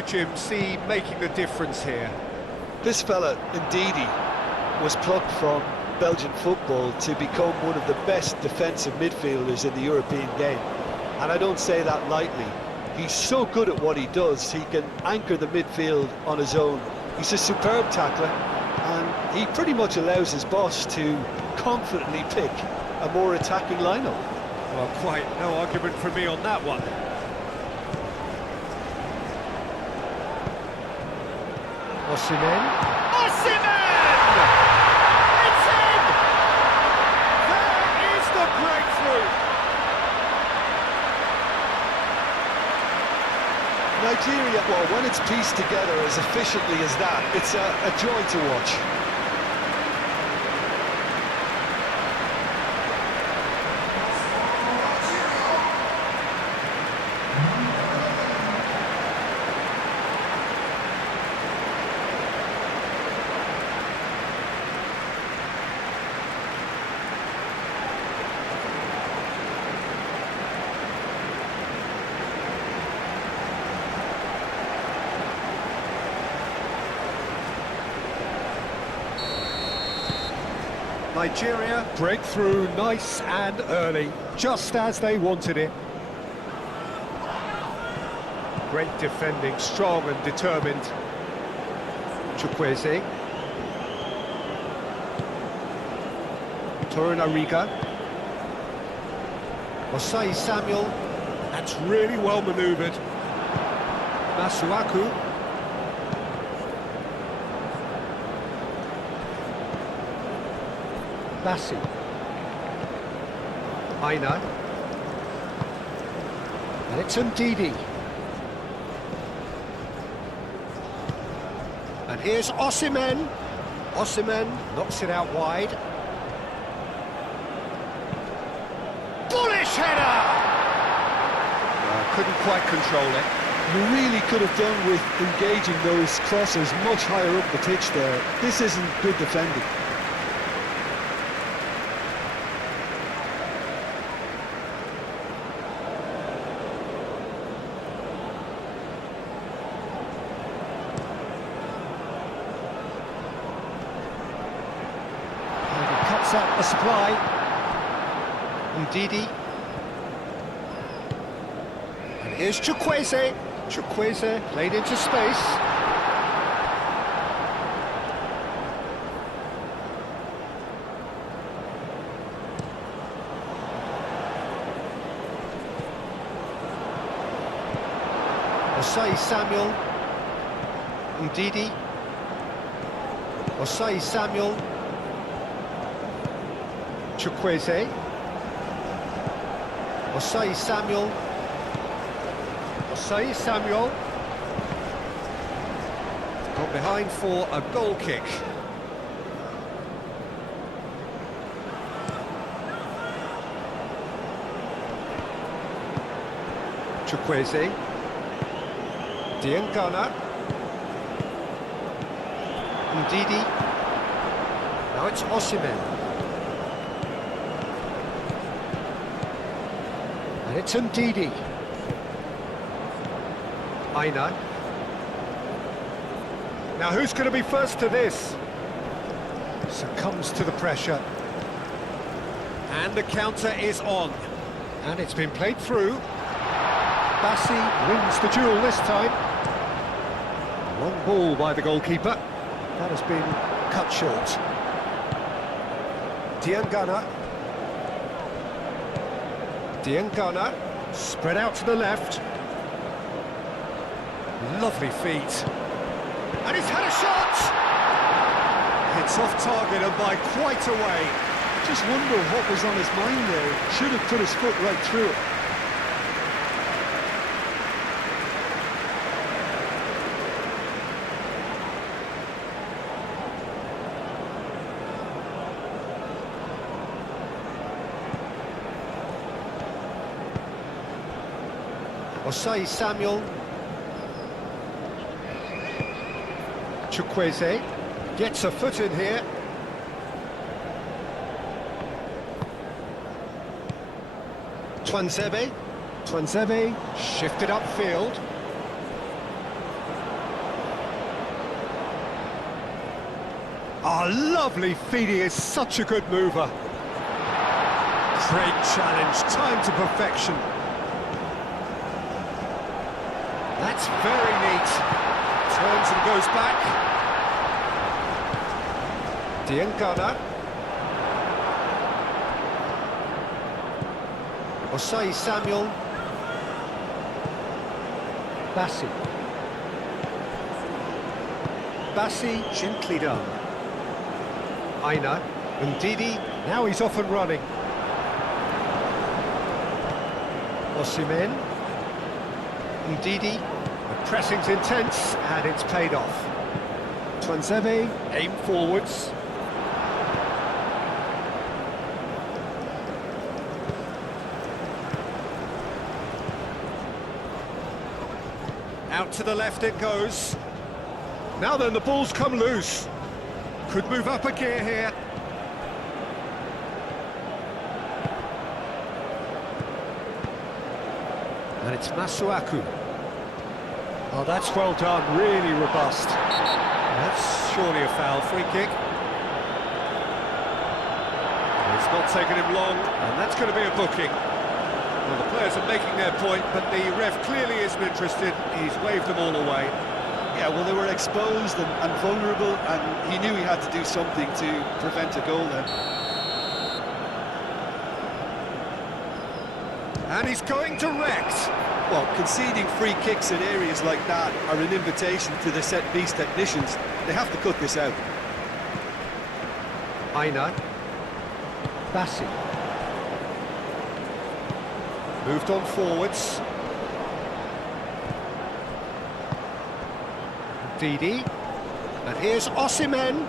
could you see making the difference here? This fella, Ndidi, was plucked from Belgian football to become one of the best defensive midfielders in the European game. And I don't say that lightly. He's so good at what he does, he can anchor the midfield on his own. He's a superb tackler, and he pretty much allows his boss to confidently pick a more attacking lineup. Well, quite no argument from me on that one. Osimhen. Osimhen! It's in! There is the breakthrough! Nigeria, well, when it's pieced together as efficiently as that, it's a joy to watch. Nigeria break through nice and early, just as they wanted it. Great defending, strong and determined. Chukwueze. Torunariga. Osai Samuel. That's really well manoeuvred. Masuaku. Bassi. Aina. And it's Ndidi. And here's Osimhen. Osimhen knocks it out wide. Bullish header! Couldn't quite control it. You really could have done with engaging those crosses much higher up the pitch there. This isn't good defending. Out the supply. Ndidi. And here's Chukwueze. Chukwueze played into space. Osai Samuel. Ndidi. Osai Samuel. Chukwueze. Osai Samuel. Osai Samuel. Got behind for a goal kick. Chukwueze. Diangana. Ndidi. Now it's Osimhen. And it's Ndidi. Aina. Now who's going to be first to this? Succumbs to the pressure. And the counter is on. And it's been played through. Bassi wins the duel this time. Long ball by the goalkeeper. That has been cut short. Diangana. Diangana, spread out to the left. Lovely feet. And he's had a shot! It's off target and by quite a way. Just wonder what was on his mind there. Should have put his foot right through it. Osai Samuel. Chukwueze gets a foot in here. Tuanzebe shifted upfield. Oh, lovely feed, he is such a good mover. Great challenge, time to perfection. That's very neat. Turns and goes back. Diengana. Osai Samuel. Bassi. Bassi, gently done. Aina. Ndidi, now he's off and running. Osimhen. Ndidi. The pressing's intense, and it's paid off. Tuanzebe, aim forwards. Out to the left it goes. Now then, the ball's come loose. Could move up a gear here. And it's Masuaku. Oh, that's well done, really robust. That's surely a foul, free kick. It's not taken him long, and that's going to be a booking. Well, the players are making their point, but the ref clearly isn't interested. He's waved them all away. Yeah, well, they were exposed and vulnerable, and he knew he had to do something to prevent a goal then. And he's going direct. Well, conceding free kicks in areas like that are an invitation to the set-piece technicians. They have to cut this out. Aina. Bassi. Moved on forwards. Ndidi. And here's Osimhen.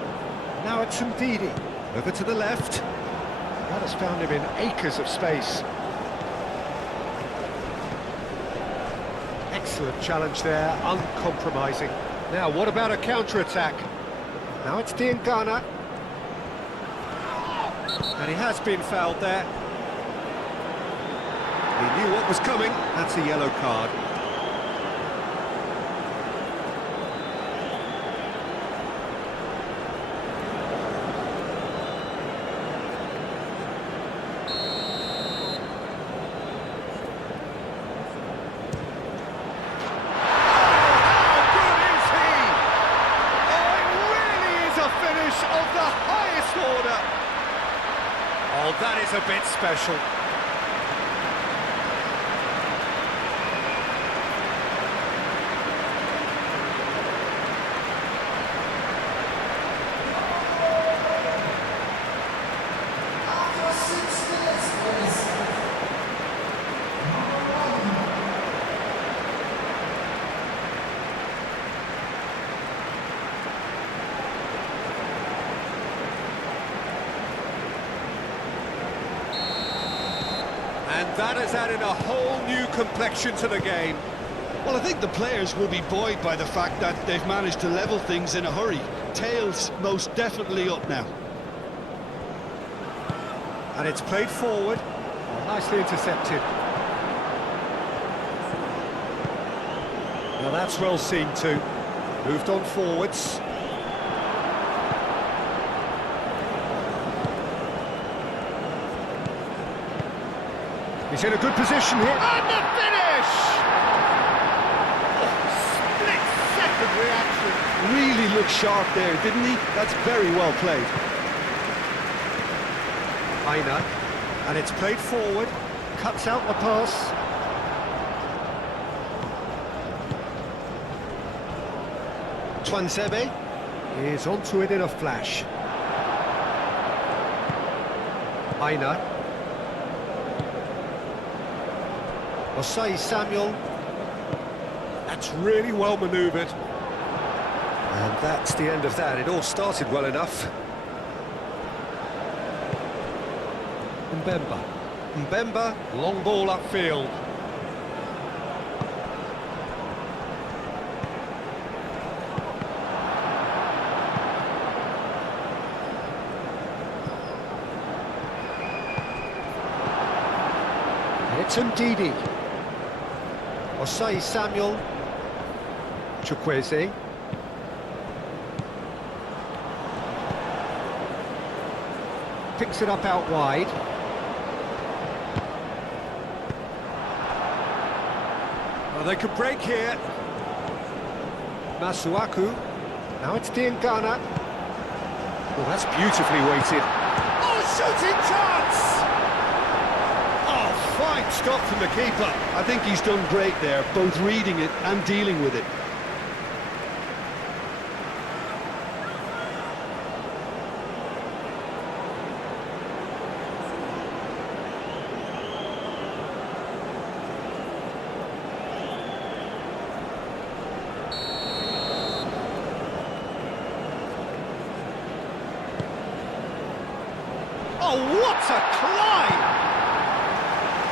Now it's Ndidi. Over to the left. That has found him in acres of space. Excellent challenge there, uncompromising. Now, what about a counter-attack? Now it's Diengana. And he has been fouled there. He knew what was coming. That's a yellow card. Of the highest order. Oh, that is a bit special. And that has added a whole new complexion to the game. Well, I think the players will be buoyed by the fact that they've managed to level things in a hurry. Tails most definitely up now. And it's played forward. Oh, nicely intercepted. Now that's well seen too. Moved on forwards. He's in a good position here. And the finish! Oh, split-second reaction. Really looked sharp there, didn't he? That's very well played. Aina. And it's played forward. Cuts out the pass. Tuanzebe is onto it in a flash. Aina. Osai Samuel. That's really well manoeuvred. And that's the end of that. It all started well enough. Mbemba, long ball upfield. It's Ndidi. Osai Samuel. Chukwueze. picks it up out wide. Well, they could break here. Masuaku. Now it's Diangana. Oh, that's beautifully weighted. Oh, shooting chance! Oh, fine stop from the keeper. I think he's done great there, both reading it and dealing with it. Oh, what a climb!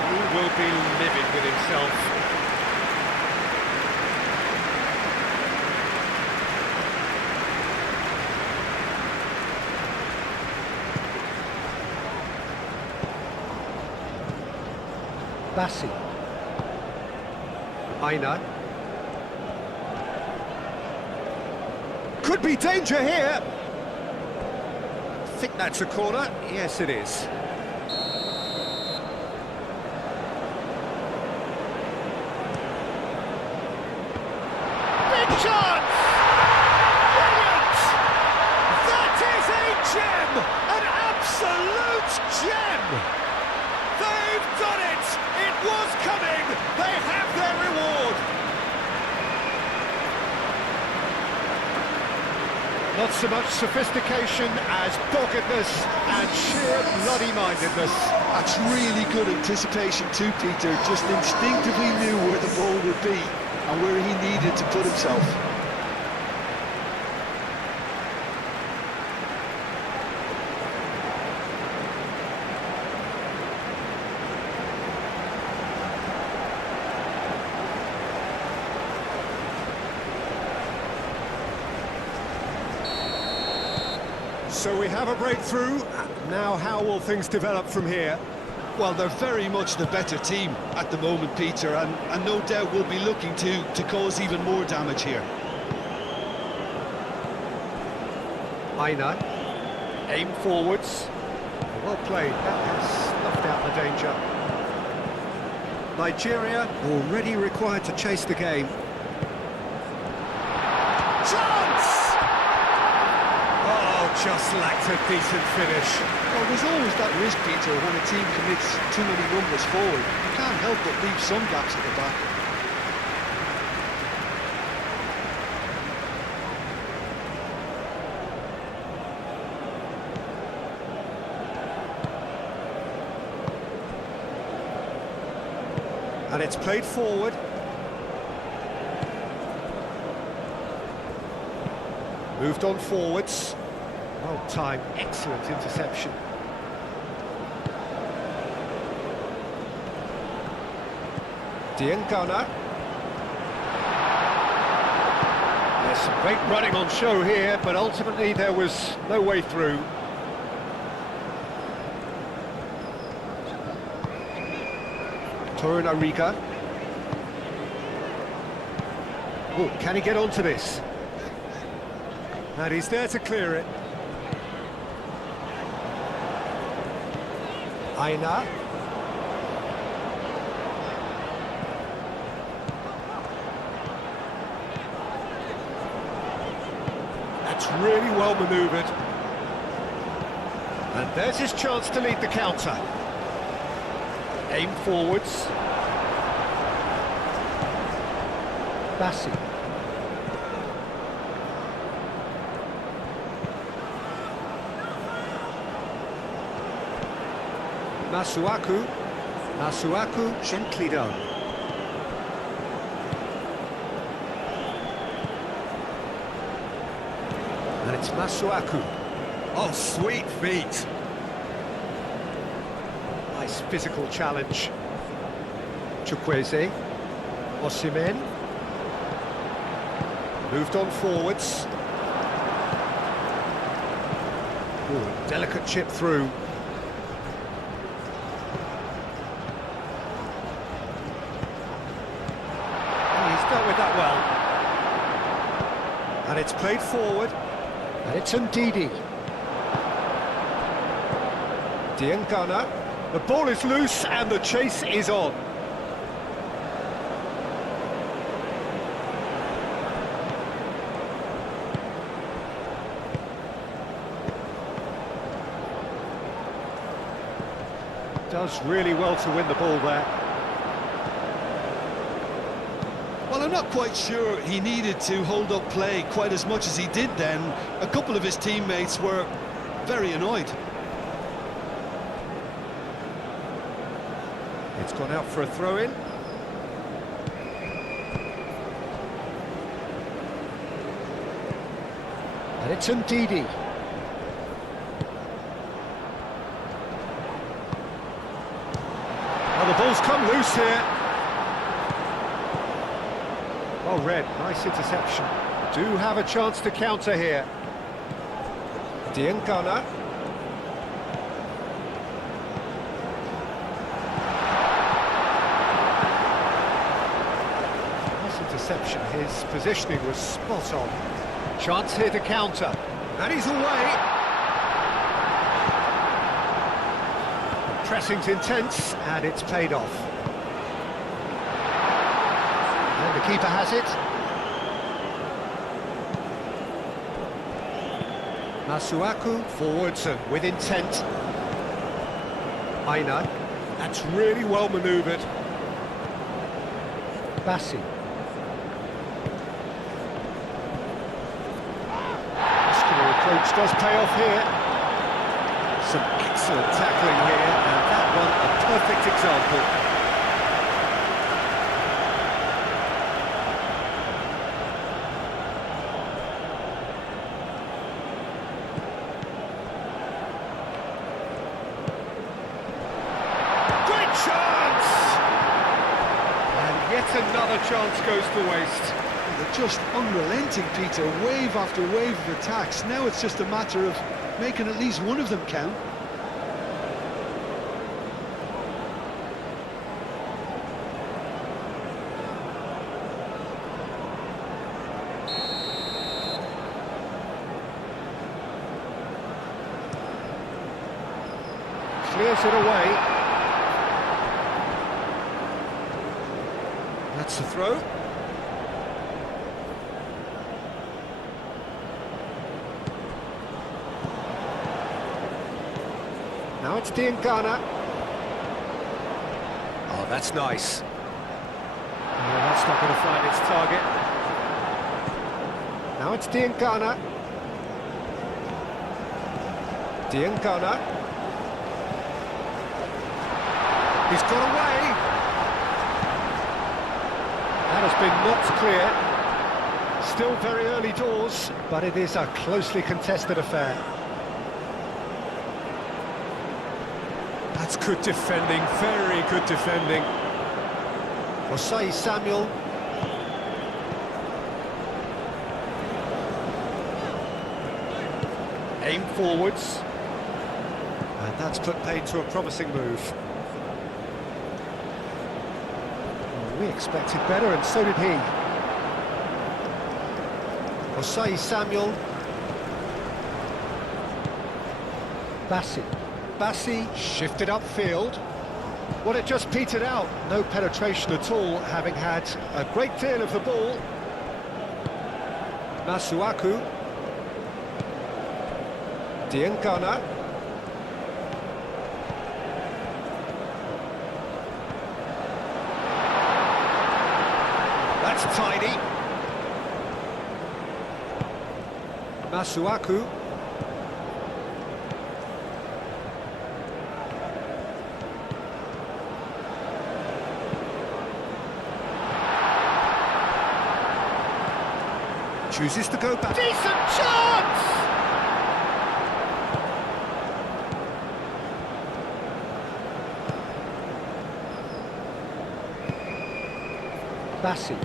He will be livid with himself. Bassi. Aina. Could be danger here. I think that's a corner. Yes, it is. Big chance! Brilliant! That is a gem! An absolute gem! They've done it! It was coming! They have their reward! Not so much sophistication as doggedness and sheer bloody-mindedness. That's really good anticipation too, Peter. Just instinctively knew where the ball would be and where he needed to put himself. So we have a breakthrough. Now how will things develop from here? Well, they're very much the better team at the moment, Peter, and no doubt will be looking to cause even more damage here. Aina. Aim forwards. Well played. That has snuffed out the danger. Nigeria already required to chase the game. Chance! Oh, just lacked a decent finish. Well, there's always that risk, Peter, when a team commits too many numbers forward. You can't help but leave some gaps at the back. And it's played forward. Moved on forwards. Well timed, excellent interception. Diangana. There's some great running on show here, but ultimately there was no way through. Torunariga. Oh, can he get onto this? And he's there to clear it. Aina. That's really well manoeuvred. And there's his chance to lead the counter. Aim forwards. Bassi. Masuaku. Masuaku, gently done. And it's Masuaku. Oh, sweet feet. Nice physical challenge. Chukwueze. Osimhen. Moved on forwards. Ooh, delicate chip through. Dealt with that well. And it's played forward. And it's Ndidi. Diangana. The ball is loose and the chase is on. Does really well to win the ball there. Well, I'm not quite sure he needed to hold up play quite as much as he did then. A couple of his teammates were very annoyed. It's gone out for a throw-in. And it's Ndidi. Well, the ball's come loose here. Well read, nice interception. Do have a chance to counter here. Diangana. Nice interception, his positioning was spot on. Chance here to counter, and he's away. Pressing's intense, and it's paid off. And the keeper has it. Masuaku forwards and with intent. Aina, that's really well manoeuvred. Bassi. Muscular approach does pay off here. Some excellent tackling here, and that one a perfect example. Great chance! And yet another chance goes to waste. They're just unrelenting, Peter, wave after wave of attacks. Now it's just a matter of making at least one of them count. Clears it away. That's the throw. Now it's Diangana. Oh, that's nice. No, that's not going to find its target. Now it's Diangana. Diangana. He's got away. That has been knocked clear. Still very early doors, but it is a closely contested affair. That's good defending, very good defending. Osai Samuel. Aim forwards. And that's put paid to a promising move. We expected better, and so did he. Osai Samuel. Bassi. Bassi shifted upfield. Well, it just petered out. No penetration at all, having had a great deal of the ball. Masuaku. Diangana. That's tidy. Masuaku. Chooses to go back. Decent chance! Bassi.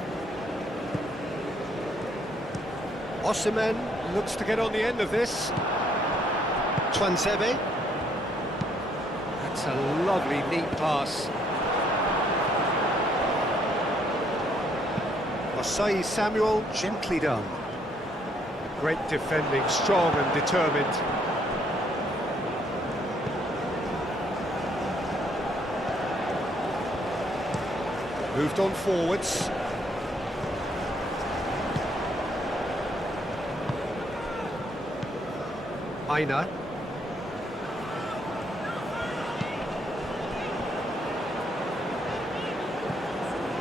Osimhen looks to get on the end of this. Twanzebe. That's a lovely, neat pass. Osai Samuel, gently done. Great defending, strong and determined. Moved on forwards. Aina.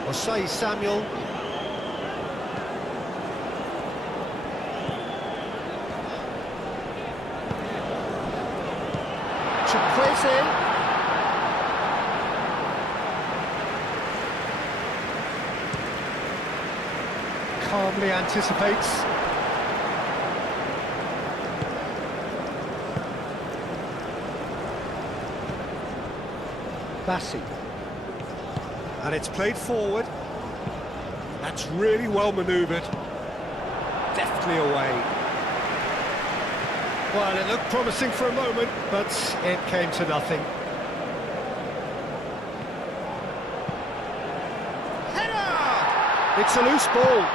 Osei Samuel. Chukwueze. Calmly anticipates. Bassi. And it's played forward. That's really well manoeuvred. Deftly away. Well, it looked promising for a moment, but it came to nothing. Header! It's a loose ball.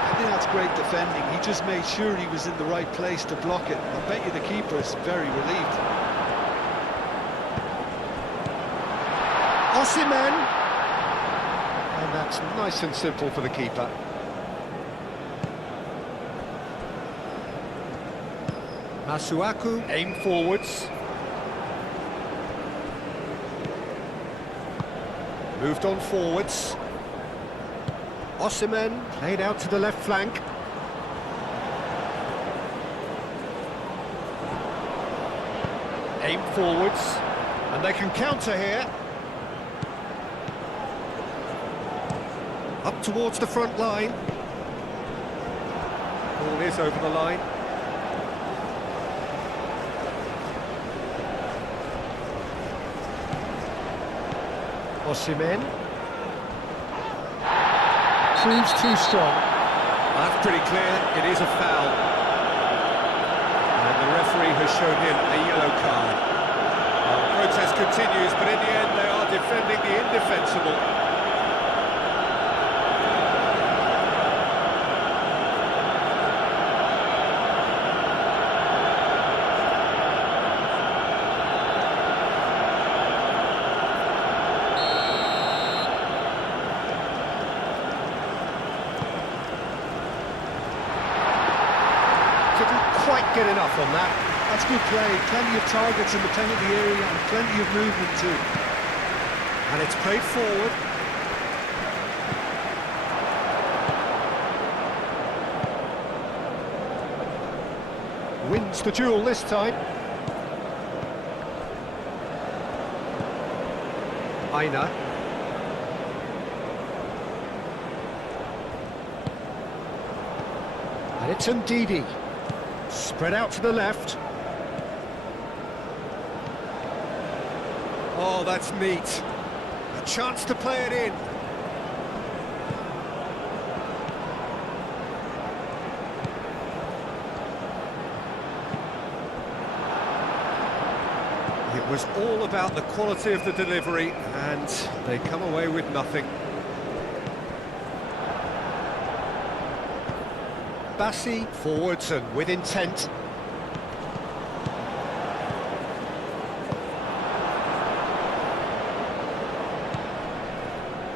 I think that's great defending. He just made sure he was in the right place to block it. I bet you the keeper's very relieved. Osimhen. And that's nice and simple for the keeper. Masuaku, aim forwards. Moved on forwards. Osimhen played out to the left flank. Aim forwards, and they can counter here. Up towards the front line. Ball is over the line. Osimhen. Proves too strong. That's pretty clear, it is a foul. And the referee has shown him a yellow card. Well, the protest continues, but in the end they are defending the indefensible. Quite get enough on that. That's good play. Plenty of targets in the penalty area and plenty of movement too. And it's played forward. Wins the duel this time. Aina. And it's Ndidi. Spread out to the left. Oh, that's neat. A chance to play it in. It was all about the quality of the delivery, and they come away with nothing. Bassi, forwards and with intent.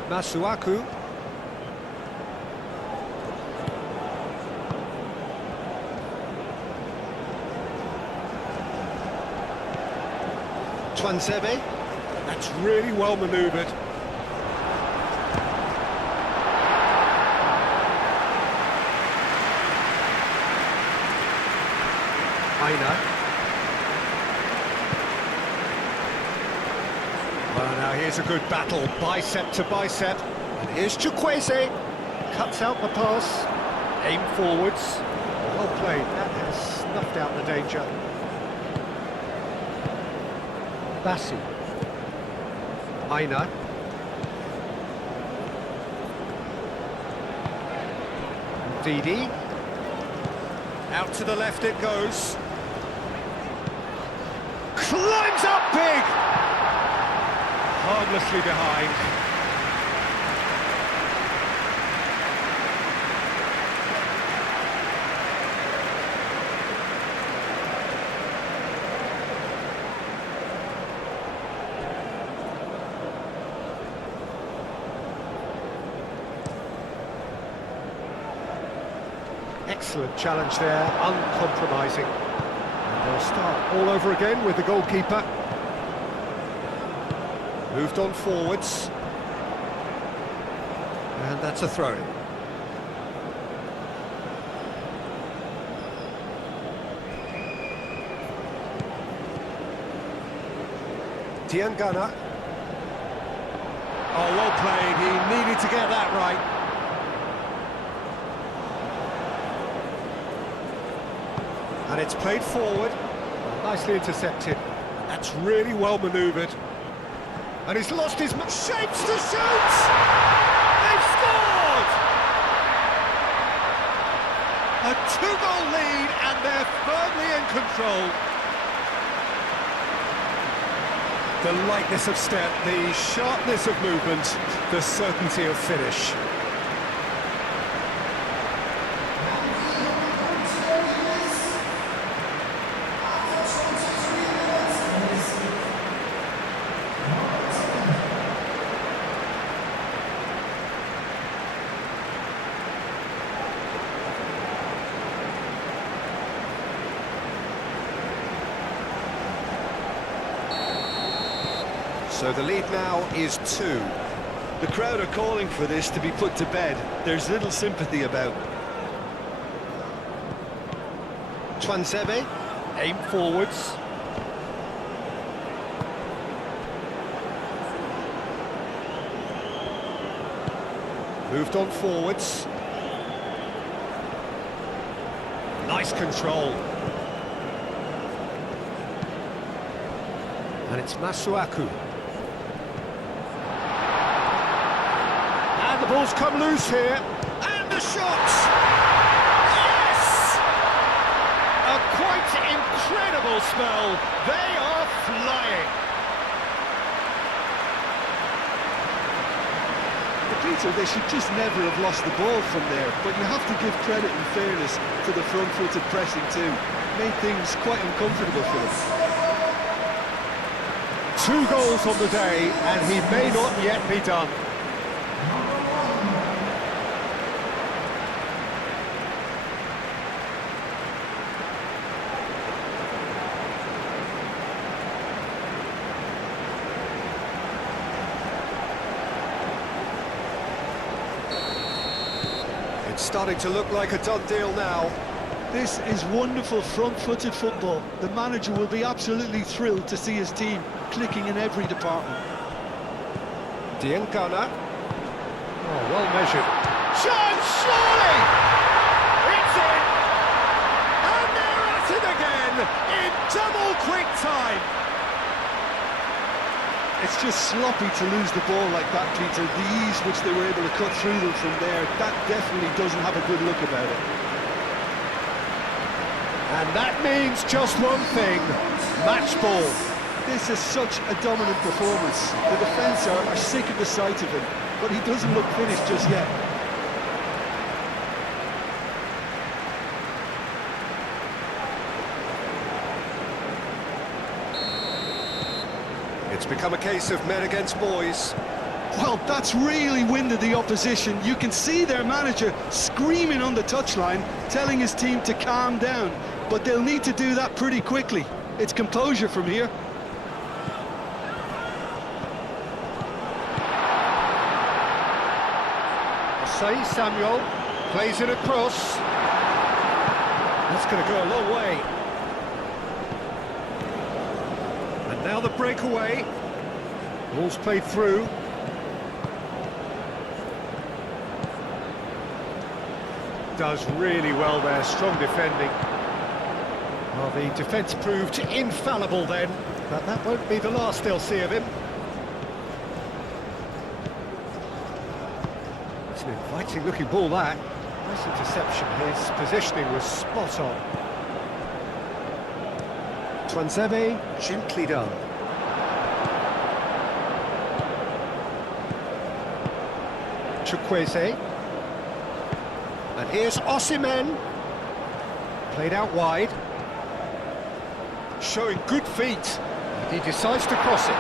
Masuaku. Twansebe. That's really well manoeuvred. Aina. Well, now here's a good battle, bicep to bicep. And here's Chukwueze. Cuts out the pass. Aim forwards. Well played, that has snuffed out the danger. Bassi. Aina. Ndidi. Out to the left it goes. Climbs up big! Harmlessly behind. Excellent challenge there, uncompromising. And they'll start all over again with the goalkeeper. Moved on forwards. And that's a throw-in. Diangana. Oh, well played. He needed to get that right. And it's played forward. Nicely intercepted. That's really well manoeuvred. And he's lost his shapes to shoot! They've scored! A two-goal lead, and they're firmly in control. The lightness of step, the sharpness of movement, the certainty of finish. So the lead now is 2. The crowd are calling for this to be put to bed. There's little sympathy about. Twanzebe, aim forwards. Moved on forwards. Nice control. And it's Masuaku. And the ball's come loose here. And the shot! Yes! A quite incredible spell. They are flying. Peter, they should just never have lost the ball from there, but you have to give credit and fairness to the front-footed pressing too. Made things quite uncomfortable for them. 2 goals on the day, and he may not yet be done. It's starting to look like a done deal now. This is wonderful front-footed football. The manager will be absolutely thrilled to see his team clicking in every department. Diangana. Oh, well measured. Chance, surely! It's in! And they're at it again in double quick time. It's just sloppy to lose the ball like that, Peter. The ease which they were able to cut through them from there, that definitely doesn't have a good look about it. And that means just one thing, match ball. This is such a dominant performance. The defence are sick of the sight of him, but he doesn't look finished just yet. It's become a case of men against boys. Well, that's really winded the opposition. You can see their manager screaming on the touchline, telling his team to calm down. But they'll need to do that pretty quickly. It's composure from here. Osei Samuel plays it across. That's going to go a long way. And now the breakaway. Ball's played through. Does really well there, strong defending. Well, the defence proved infallible then, but that won't be the last they'll see of him. It's an inviting looking ball, that. Nice interception. His positioning was spot on. Twanzebe, gently done. Chukwueze. And here's Osimhen. Played out wide. Showing good feet. And he decides to cross it.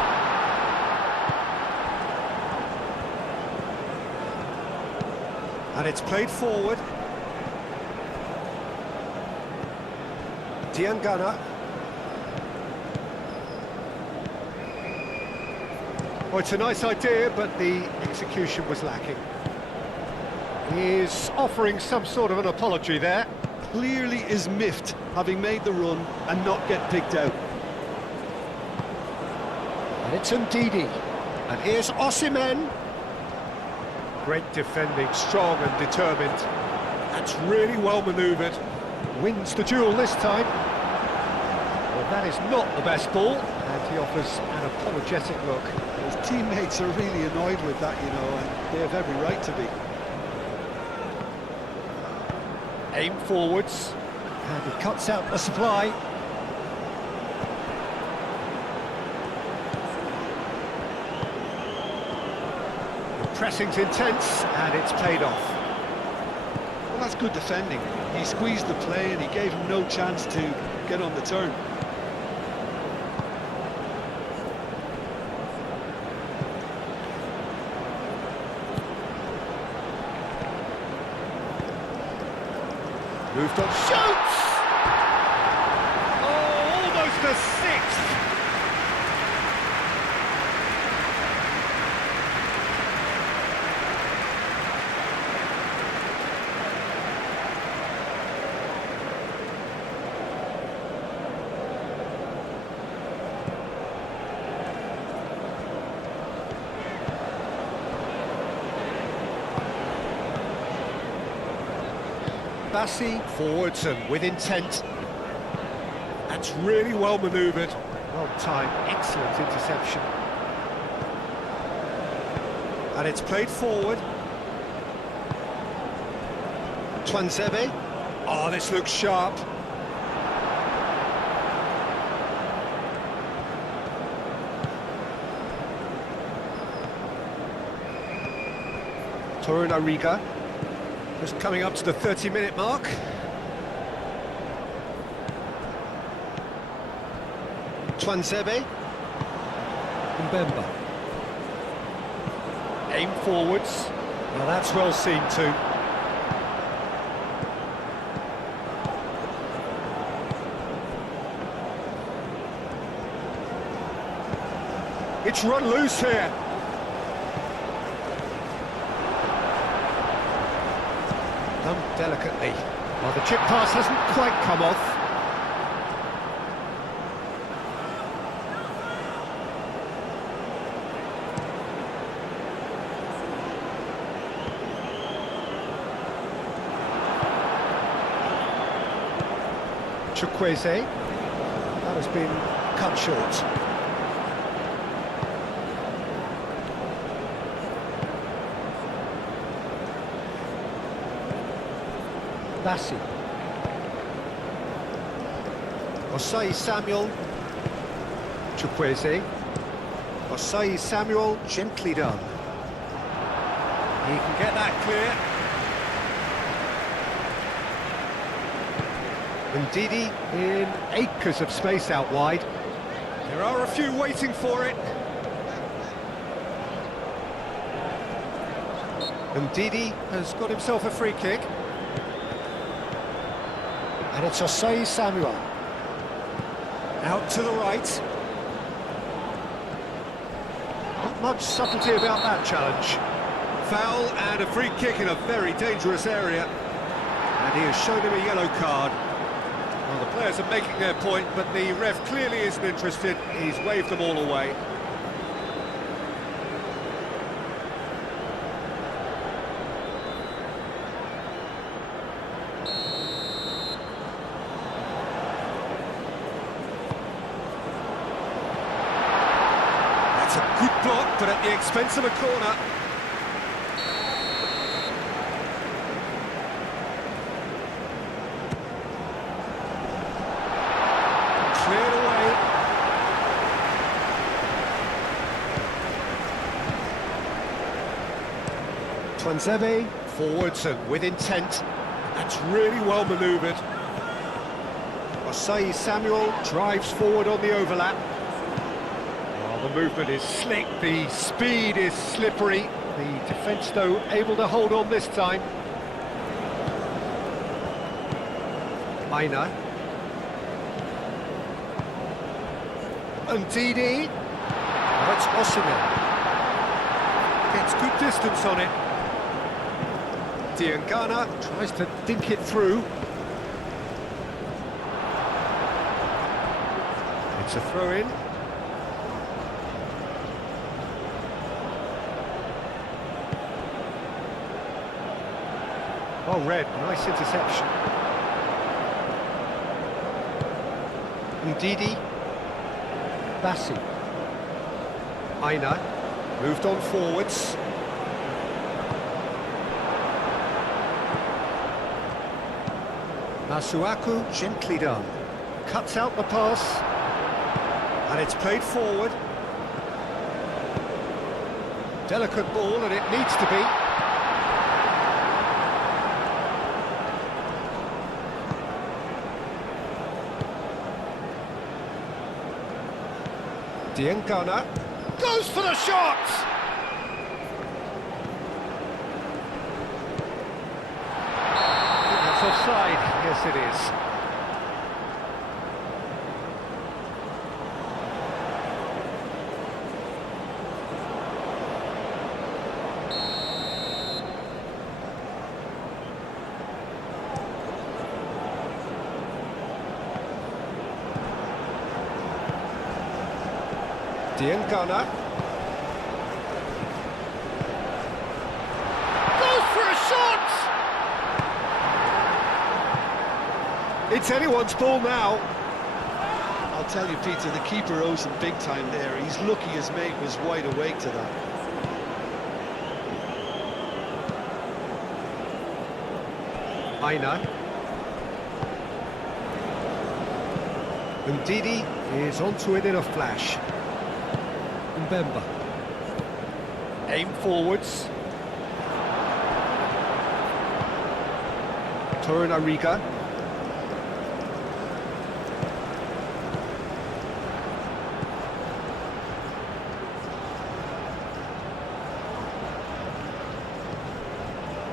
And it's played forward. Diangana. Well, it's a nice idea, but the execution was lacking. He's offering some sort of an apology there. Clearly is miffed, having made the run and not get picked out. And it's Ndidi. And here's Osimhen. Great defending, strong and determined. That's really well manoeuvred. Wins the duel this time. Well, that is not the best ball, and he offers an apologetic look. His teammates are really annoyed with that, you know, and they have every right to be. Aim forwards, and he cuts out the supply. The pressing's intense, and it's paid off. Well, that's good defending. He squeezed the play and he gave him no chance to get on the turn. Moved on, shoots! Oh, almost a sixth! Bassi forwards and with intent. That's really well manoeuvred. Well timed, excellent interception. And it's played forward. Twanzebe. Oh, this looks sharp. Torunariga. Just coming up to the 30-minute mark. Twanzebe. Mbemba. Aim forwards. Now that's well seen too. It's run loose here. Done delicately. Well, the chip pass hasn't quite come off. Chukwueze. That has been cut short. Bassi. Osai Samuel. Chukwueze. Osai Samuel, gently done. He can get that clear. Ndidi in acres of space out wide. There are a few waiting for it. Ndidi has got himself a free kick. And it's Osei Samuel. Out to the right. Not much subtlety about that challenge. Foul and a free kick in a very dangerous area. And he has shown him a yellow card. Well, the players are making their point, but the ref clearly isn't interested. He's waved them all away. That's a good block, but at the expense of a corner. Cleared away. Twanzebe forwards and with intent. That's really well manoeuvred. Osei Samuel drives forward on the overlap. Oh, the movement is slick, the speed is slippery. The defence, though, able to hold on this time. Maina. Ndidi. Oh, it's Osimhen. Gets good distance on it. Diangana tries to dink it through. It's a throw-in. Oh, Red, nice interception. Ndidi. Bassi. Aina. Moved on forwards. Masuaku, gently done. Cuts out the pass. And it's played forward. Delicate ball, and it needs to be. Diangana goes for the shot! I think that's offside. Yes, it is. Diangana goes for a shot! It's anyone's ball now. I'll tell you, Peter, the keeper owes him big time there. He's lucky his mate was wide awake to that. Aina. Ndidi is onto it in a flash. Mbemba. Aim forwards. Torunariga.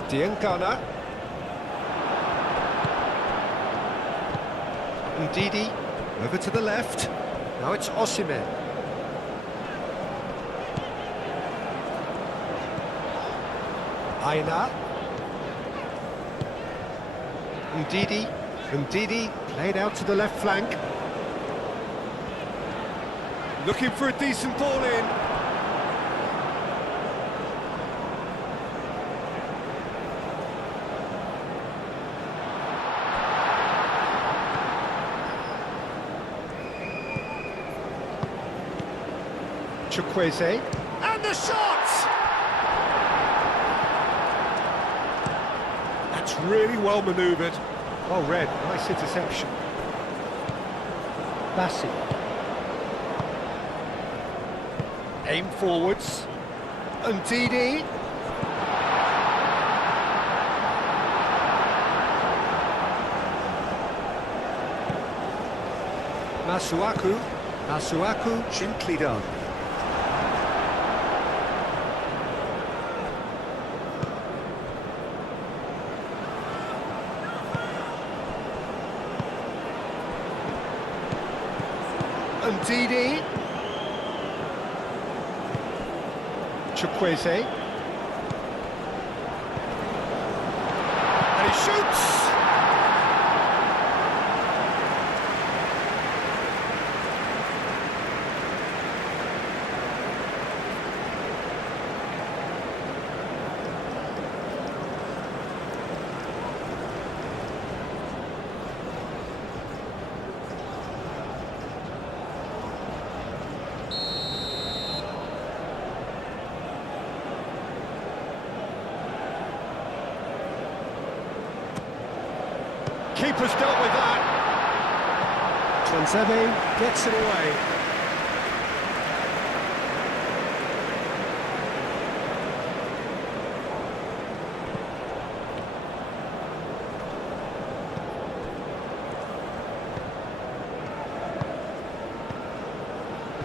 Diangana. Ndidi. Over to the left. Now it's Osimhen. Aina. Ndidi. Ndidi played out to the left flank. Looking for a decent ball in. Chukwueze, and the shot! That's really well manoeuvred. Oh, Red, nice interception. Bassi. Aim forwards. Ndidi. Masuaku. Masuaku, gently done. Ndidi. Chukwueze. And he shoots! Keeper's dealt with that. Transebe gets it away.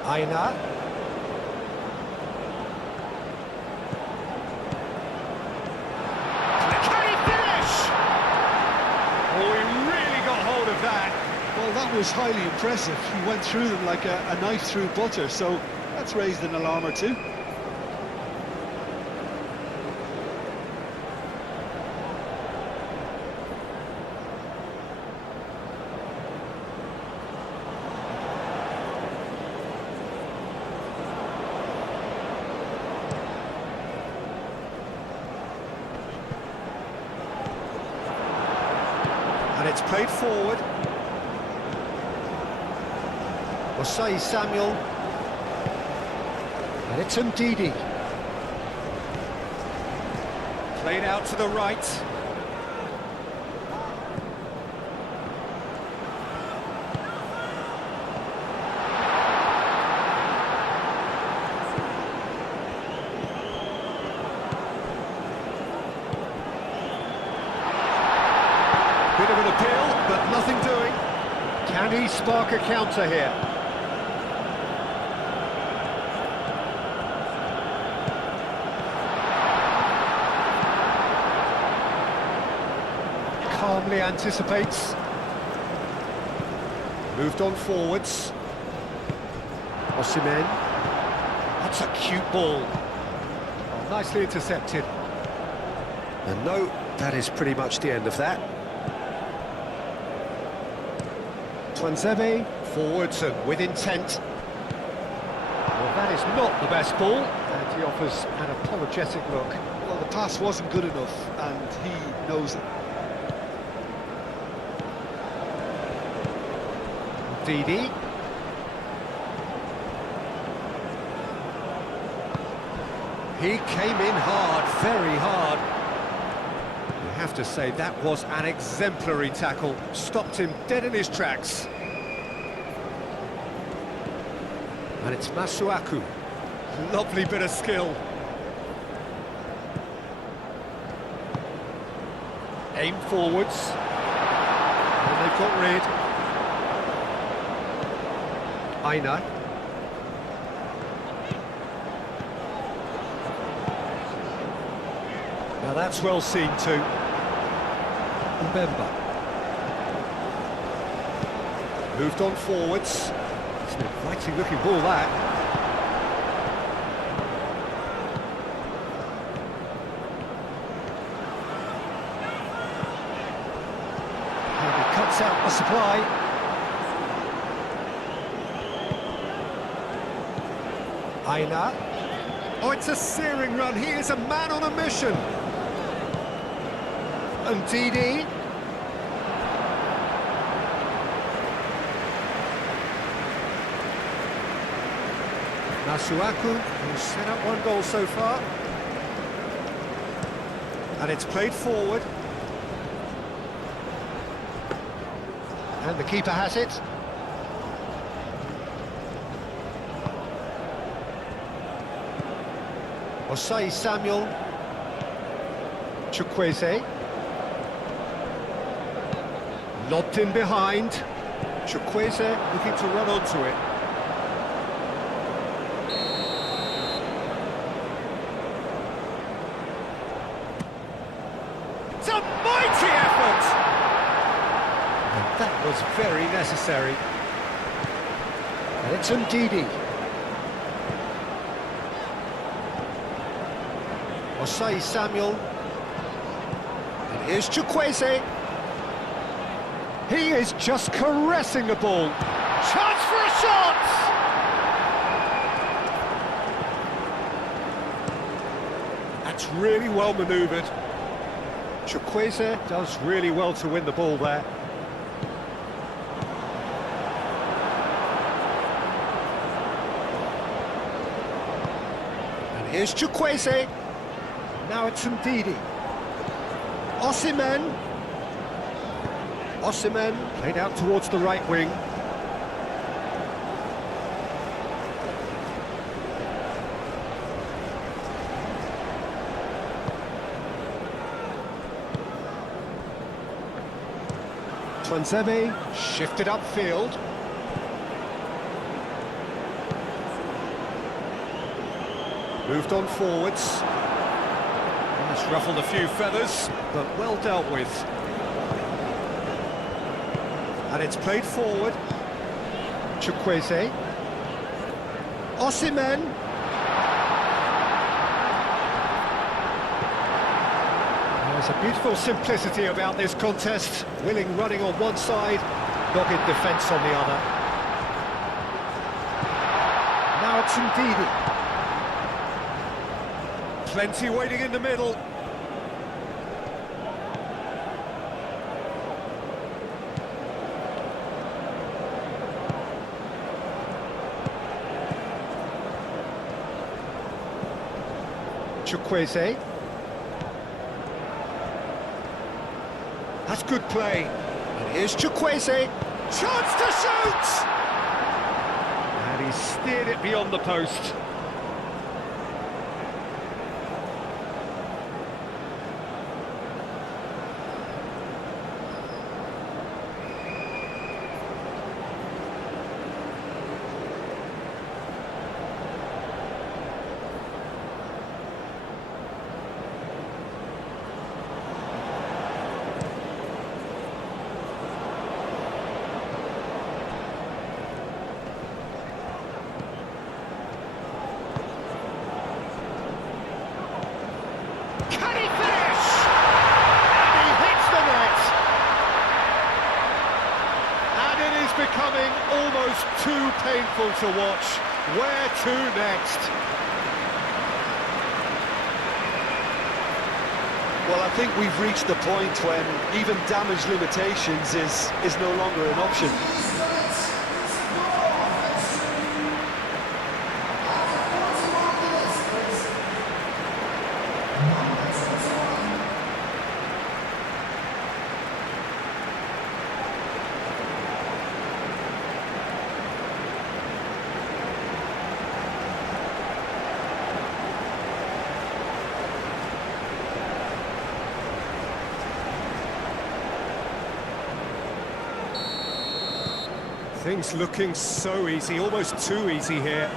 Aina. Can he finish? Oh, he really got hold of that. Well, that was highly impressive. He went through them like a knife through butter, so that's raised an alarm or two. And it's played forward. Osei Samuel. And it's Ndidi. Played out to the right. Bit of an appeal, but nothing doing. Can he spark a counter here? Calmly anticipates. Moved on forwards. Osimhen. That's a cute ball. Oh, nicely intercepted. And no, that is pretty much the end of that. Twanzebe, forwards and with intent. Well, that is not the best ball, and he offers an apologetic look. Well, the pass wasn't good enough, and he knows it. Ndidi. He came in hard, very hard. You have to say that was an exemplary tackle. Stopped him dead in his tracks. And it's Masuaku. Lovely bit of skill. Aim forwards. And they've got rid. Aina. Now that's well seen too. Mbemba. Moved on forwards. It's an inviting looking ball, that. And he cuts out the supply. Aina. Oh, it's a searing run. He is a man on a mission. Ndidi. Masuaku, who's set up one goal so far. And it's played forward. And the keeper has it. Osei Samuel. Chukwueze. Lobbed in behind. Chukwueze looking to run onto it. It's a mighty effort! And that was very necessary. And it's Ndidi. Osei Samuel. And here's Chukwueze. He is just caressing the ball. Chance for a shot! That's really well manoeuvred. Chukwueze does really well to win the ball there. And here's Chukwueze. Now it's Ndidi. Osimhen. Osimhen played out towards the right wing. Twanzebe shifted upfield. Moved on forwards. It's ruffled a few feathers, but well dealt with. And it's played forward. Chukwueze. Osimhen. There's a beautiful simplicity about this contest. Willing running on one side, dogged defence on the other. Now it's Ndidi. Plenty waiting in the middle. Chukwueze. That's good play. And here's Chukwueze. Chance to shoot! And he steered it beyond the post. Can he finish? And he hits the net. And it is becoming almost too painful to watch. Where to next? Well, I think we've reached the point when even damage limitations is no longer an option. Things looking so easy, almost too easy here.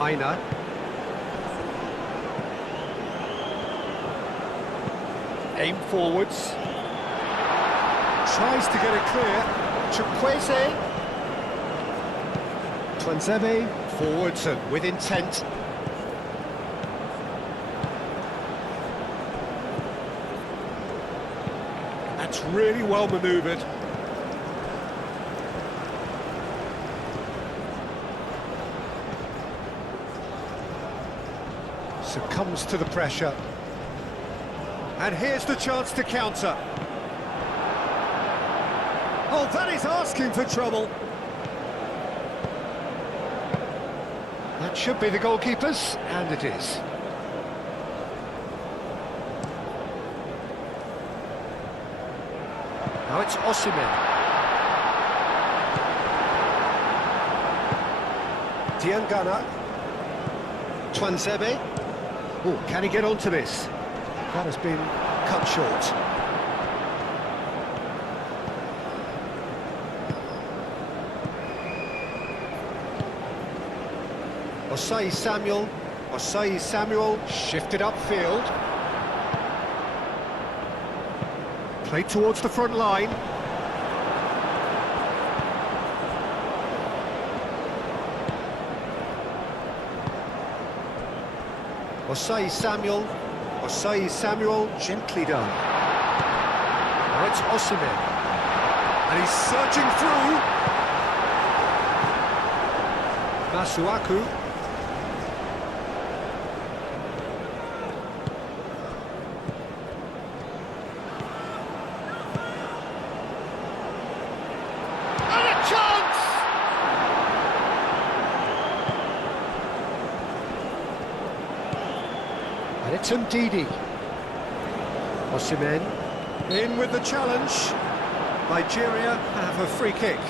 Aina. Aim forwards. Tries to get it clear. Chukwueze. Twanzebe. Forwards and with intent. That's really well manoeuvred. Succumbs to the pressure. And here's the chance to counter. Oh, that is asking for trouble. That should be the goalkeeper's, and it is. Now it's Osimhen. Diangana. Twanzebe. Oh, can he get onto this? That has been cut short. Osei Samuel shifted upfield. Played towards the front line. Osei Samuel, gently done. Now it's Osimhen. And he's searching through. Masuaku. And a chance! And it's Ndidi. Osimhen in with the challenge. Nigeria have a free kick.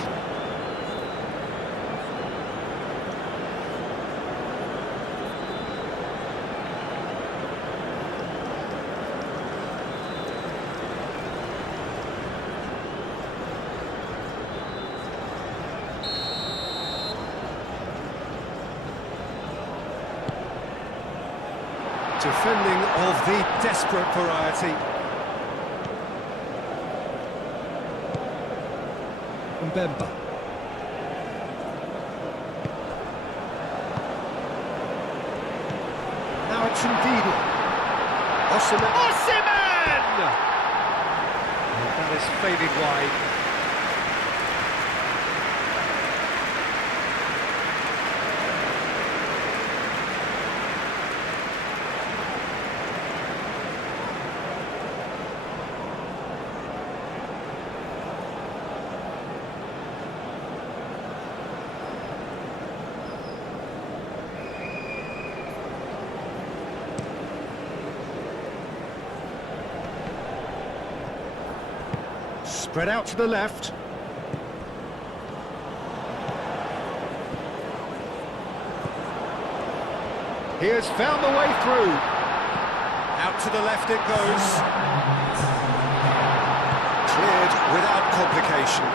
Defending of the desperate variety. Mbemba. Now it's Ndidi. Osimhen. Osimhen! And that is fading wide. Spread out to the left. He has found the way through. Out to the left it goes. Cleared without complication.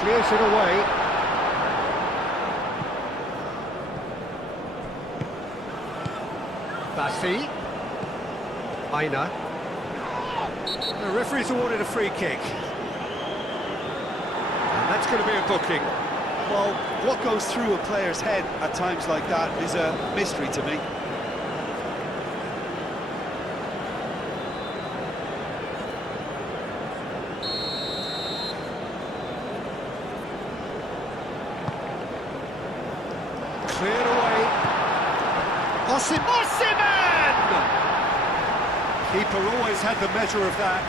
Clears it away. Bassi. Aina. The referee's awarded a free kick. And that's going to be a booking. Well, what goes through a player's head at times like that is a mystery to me. Cleared away. Osimhen! Keeper always had the measure of that.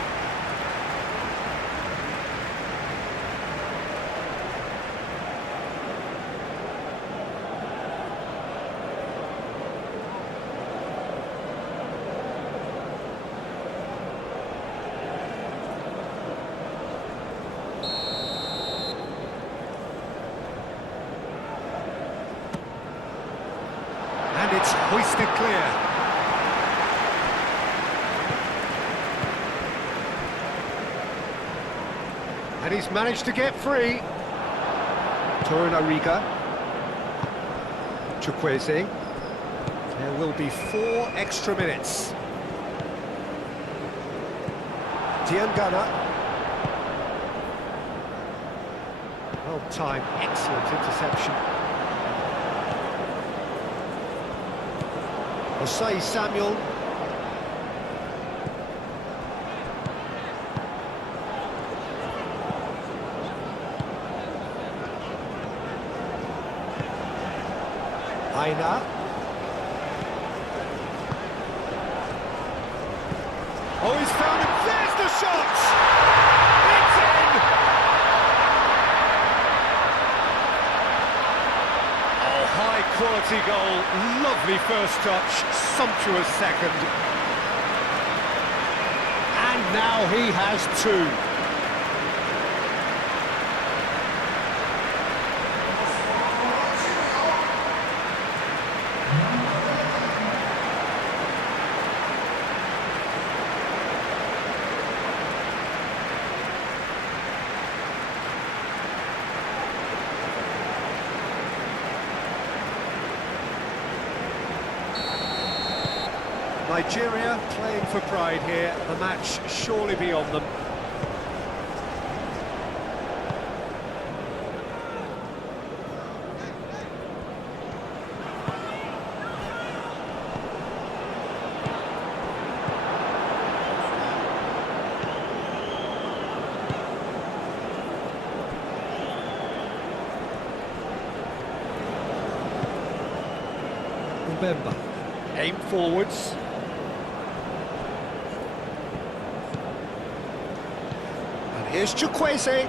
And it's hoisted clear. And he's managed to get free. Torunariga. Chukwueze. There will be 4 extra minutes. Diangana. Well timed, excellent interception. Osei Samuel. Aina. Oh, he's found him. There's the shot! It's in! Oh, high quality goal. Lovely first touch, sumptuous second. And now he has 2. Nigeria playing for pride here, the match surely beyond them. Mbemba, aim forwards. Here's Chukwueze.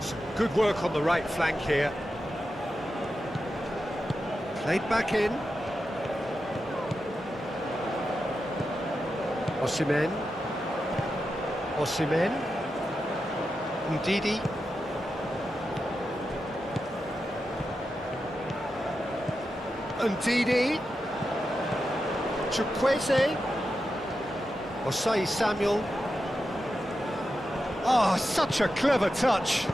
Some good work on the right flank here. Played back in. Osimhen. Osimhen. Ndidi. Ndidi. Chukwueze. Osei Samuel. Oh, such a clever touch.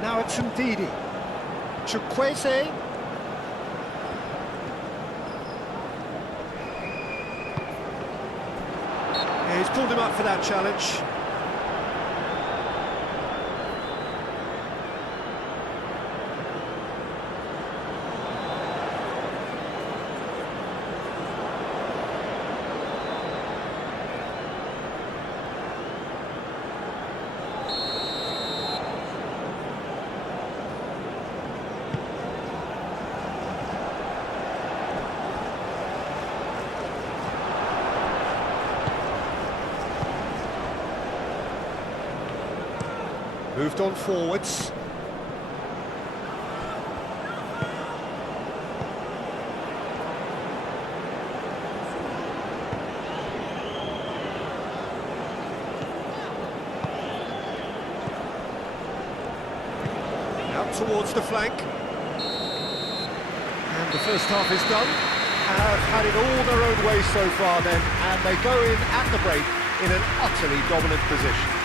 Now it's Ndidi. Chukwueze. He's pulled him up for that challenge. Moved on forwards. Out towards the flank. And the first half is done. Have had it all their own way so far then, and they go in at the break in an utterly dominant position.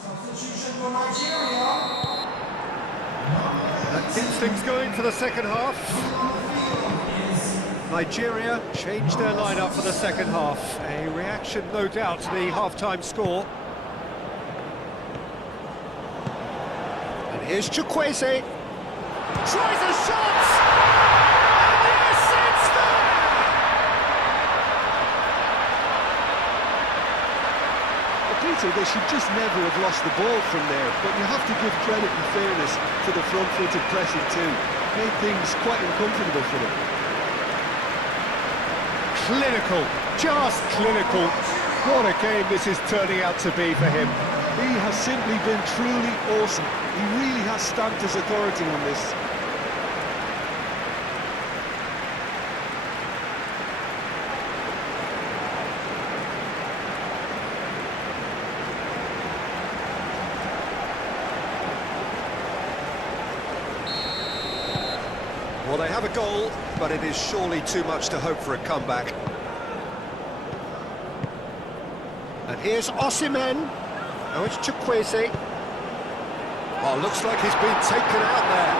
Substitution for Nigeria. That gets things going for the second half. Nigeria changed their lineup for the second half. A reaction, no doubt, to the half-time score. And here's Chukwueze. Tries a shot! And yes, it's there! Peter, they should just never have lost the ball from there, but you have to give credit and fairness to the front-footed pressing too. Made things quite uncomfortable for them. Clinical, just clinical. What a game this is turning out to be for him. He has simply been truly awesome. He really has stamped his authority on this. Well, they have a goal, but it is surely too much to hope for a comeback. And here's Osimhen. Oh, it's Chukwueze. Oh, looks like he's been taken out there.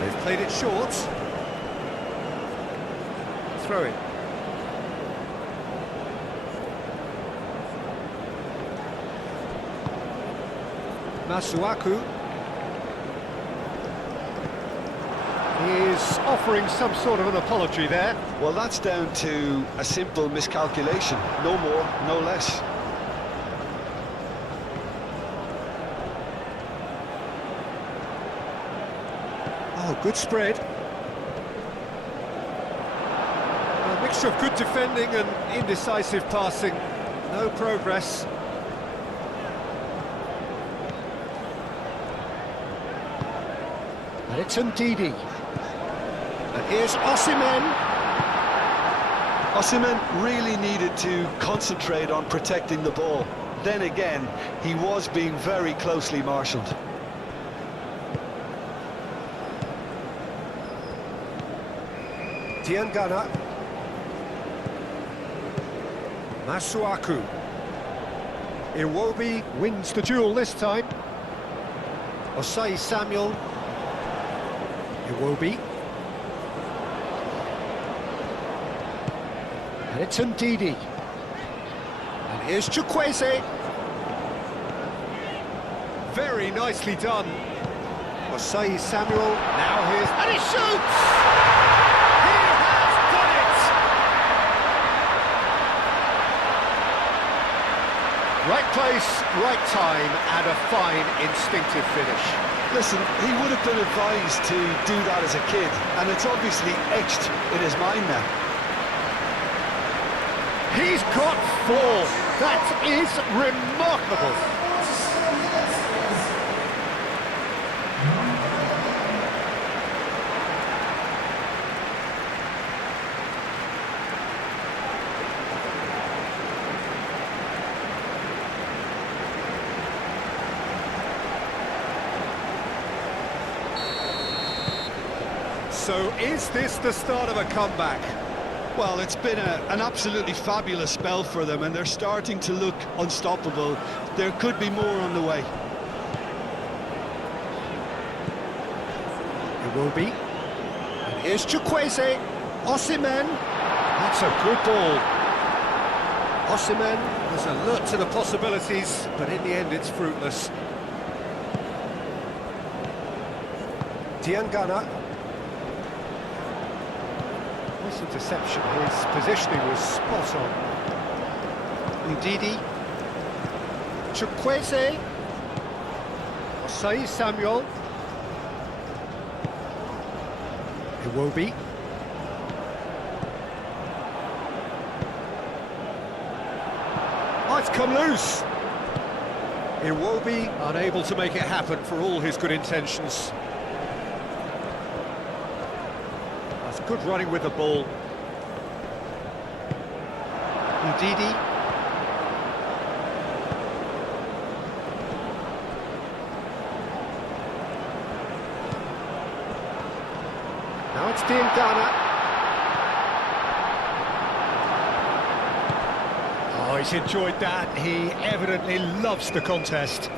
They've played it short. Throw it. Masuaku is offering some sort of an apology there. Well, that's down to a simple miscalculation. No more, no less. Oh, good spread. A mixture of good defending and indecisive passing. No progress. And it's Ndidi. And here's Osimhen. Osimhen really needed to concentrate on protecting the ball. Then again, he was being very closely marshalled. Diangana. Masuaku. Iwobi wins the duel this time. Osei Samuel. Iwobi. And it's Ndidi. And here's Chukwueze. Very nicely done. Osei Samuel. Now here's... And he shoots! He has done Right place, right time, and a fine instinctive finish. Listen, he would have been advised to do that as a kid, and it's obviously etched in his mind now. He's got 4. That is remarkable. So is this the start of a comeback? Well, it's been an absolutely fabulous spell for them, and they're starting to look unstoppable. There could be more on the way. It will be. And here's Chukwueze. Osimhen. That's a good ball. Osimhen was alert to the possibilities, but in the end it's fruitless. Diangana. Nice interception. His positioning was spot on. Ndidi. Chukwueze. Osai Samuel. Iwobi. Oh, it's come loose. Iwobi unable to make it happen for all his good intentions. That's good running with the ball. Ndidi. Now it's Diangana. Oh, he's enjoyed that. He evidently loves the contest.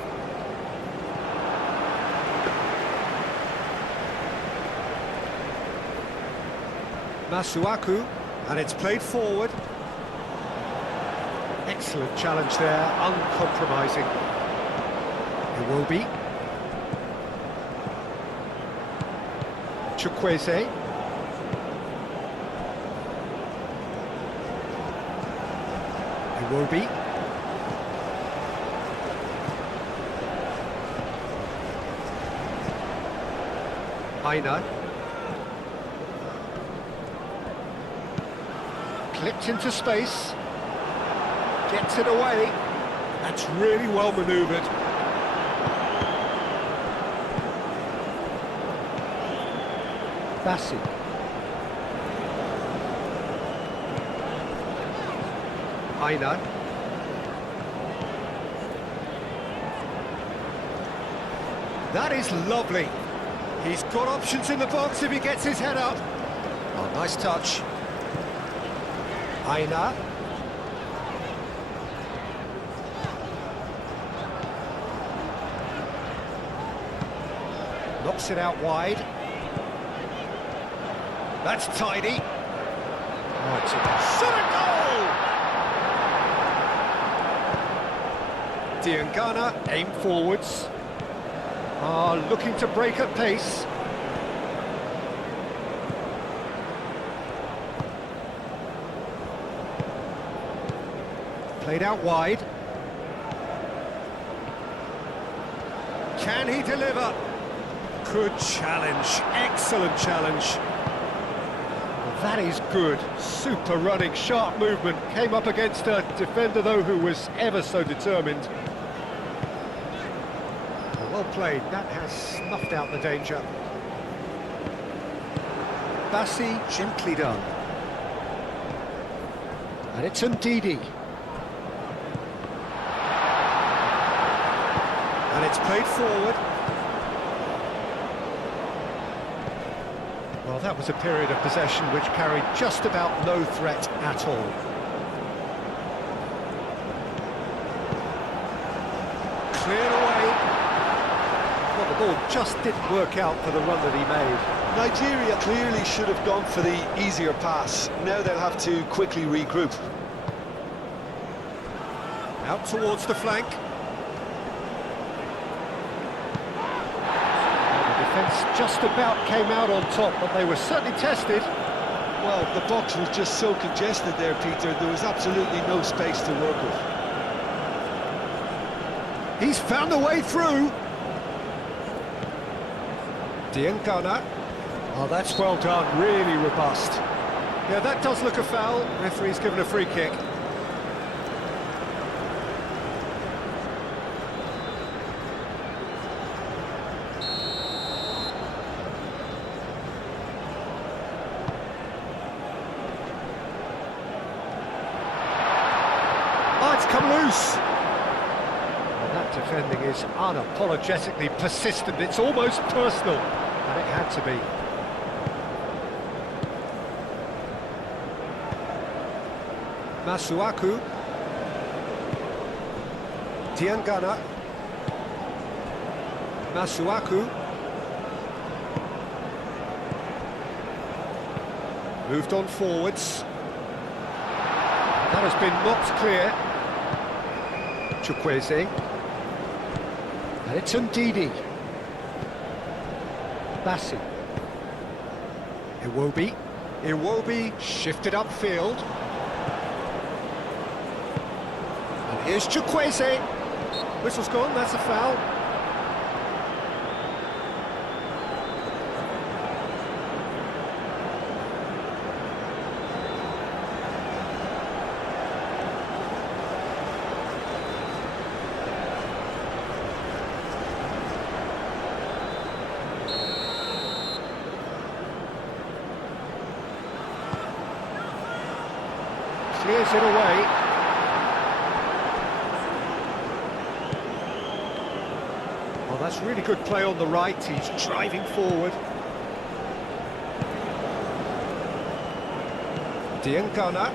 Masuaku, and it's played forward. Excellent challenge there, uncompromising. Iwobi. Chukwueze. Iwobi. Aina. Clipped into space. Gets it away. That's really well manoeuvred. Bassi. Aina. That is lovely. He's got options in the box if he gets his head up. Oh, nice touch. Aina. Knocks it out wide. That's tidy. Oh, it's a shot a goal! Diangana, aim forwards. Looking to break at pace. Played out wide. Can he deliver? Good challenge, excellent challenge. Well, that is good, super running, sharp movement. Came up against a defender though who was ever so determined. Well played, that has snuffed out the danger. Bassi, gently done. And it's Ndidi. And it's played forward. Well, that was a period of possession which carried just about no threat at all. Cleared away. Well, the ball just didn't work out for the run that he made. Nigeria clearly should have gone for the easier pass. Now they'll have to quickly regroup. Out towards the flank. Defence just about came out on top, but they were certainly tested. Well, the box was just so congested there, Peter. There was absolutely no space to work with. He's found a way through. Diangana. Oh, that's well done, really robust. Yeah, that does look a foul. Referee's given a free kick. Oh, it's come loose. Well, that defending is unapologetically persistent. It's almost personal, and it had to be. Masuaku. Diangana. Masuaku. Moved on forwards. That has been knocked clear. Chukwueze. And it's Ndidi. Bassi. Iwobi shifted upfield. And here's Chukwueze. Whistle's gone, that's a foul. Clears it away. Well, that's really good play on the right. He's driving forward. Diangana.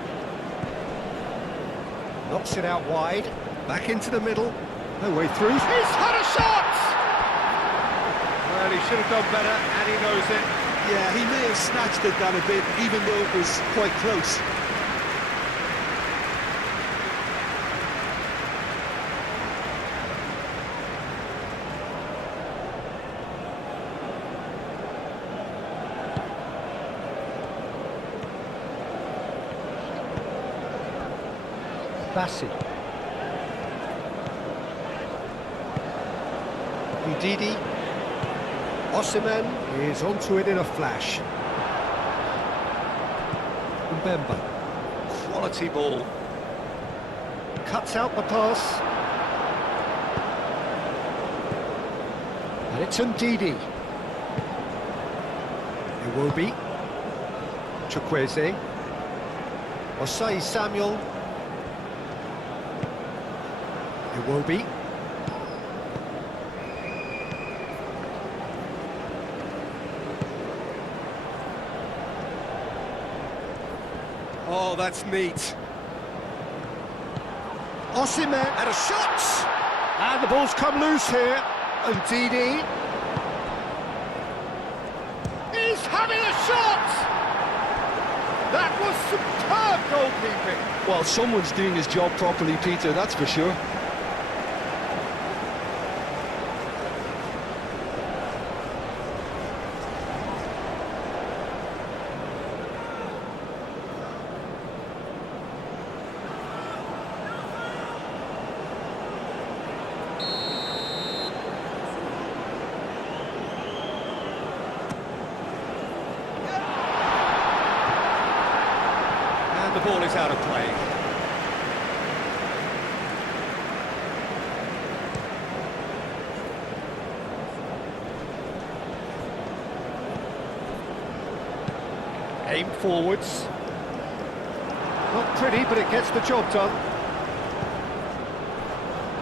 Knocks it out wide. Back into the middle. No way through. He's had a shot! Well, he should have done better, and he knows it. Yeah, he may have snatched at that a bit, even though it was quite close. Bassi. Ndidi. Osimhen is onto it in a flash. Mbemba. Quality ball. Cuts out the pass. And it's Ndidi. Iwobi. Chukwueze. Osai Samuel. Iwobi. Oh, that's neat. Osimhen and a shot! And the ball's come loose here. And Ndidi. He's having a shot! That was superb goalkeeping. Well, someone's doing his job properly, Peter, that's for sure. The ball is out of play. Aim forwards. Not pretty, but it gets the job done.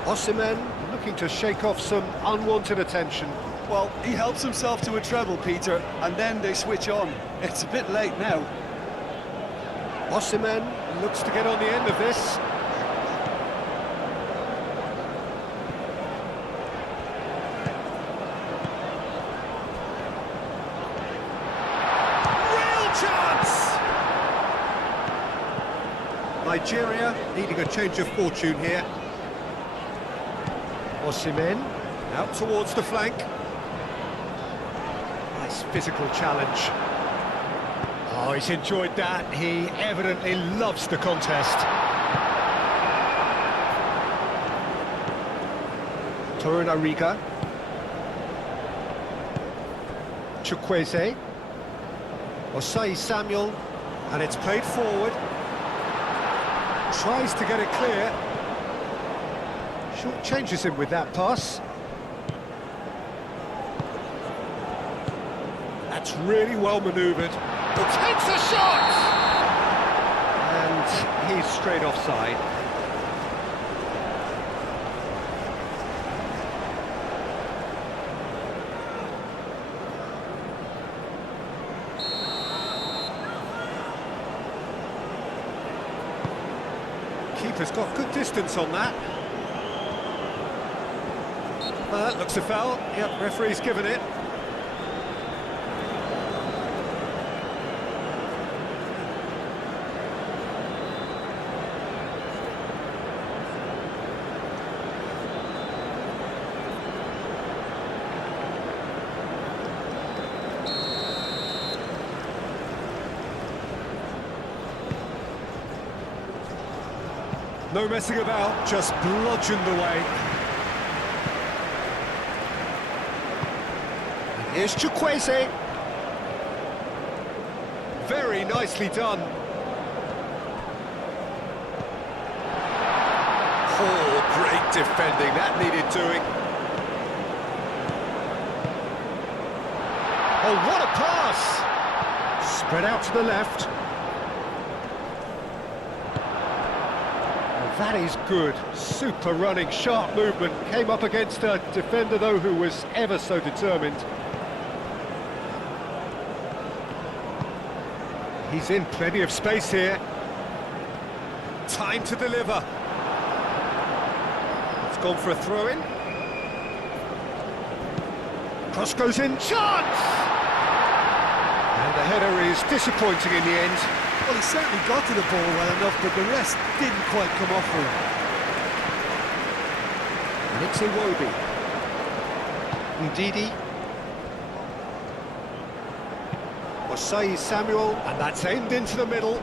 Osimhen looking to shake off some unwanted attention. Well, he helps himself to a treble, Peter, and then they switch on. It's a bit late now. Osimhen looks to get on the end of this. Real chance! Nigeria needing a change of fortune here. Osimhen out towards the flank. Nice physical challenge. Oh, he's enjoyed that. He evidently loves the contest. Torunariga. Chukwueze. Osai Samuel, and it's played forward. Tries to get it clear. Short changes him with that pass. That's really well manoeuvred. Takes a shot! And he's straight offside. Keeper's got good distance on that. That looks a foul. Yep, referee's given it. No messing about, just bludgeoned away. And here's Chukwueze. Very nicely done. Oh, great defending, that needed doing. Oh, what a pass! Spread out to the left. That is good, super running, sharp movement. Came up against a defender, though, who was ever so determined. He's in plenty of space here. Time to deliver. It's gone for a throw-in. Cross goes in, chance! And the header is disappointing in the end. Well, he certainly got to the ball well enough, but the rest didn't quite come off for him. And it's Iwobi. Ndidi. Osai Samuel, and that's aimed into the middle.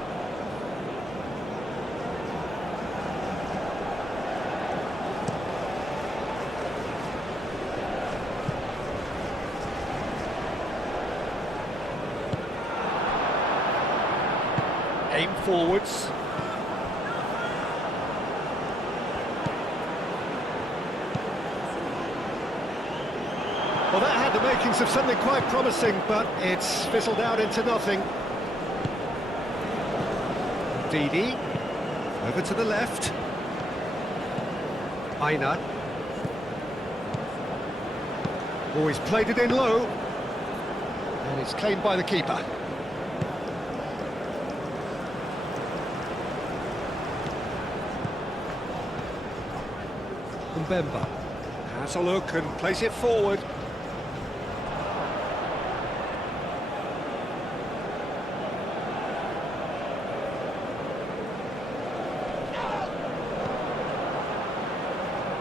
Aim forwards. Well, that had the makings of something quite promising, but it's fizzled out into nothing. Didi, over to the left. Aina. Oh, he's played it in low. And it's claimed by the keeper. Mbemba has a look and plays it forward.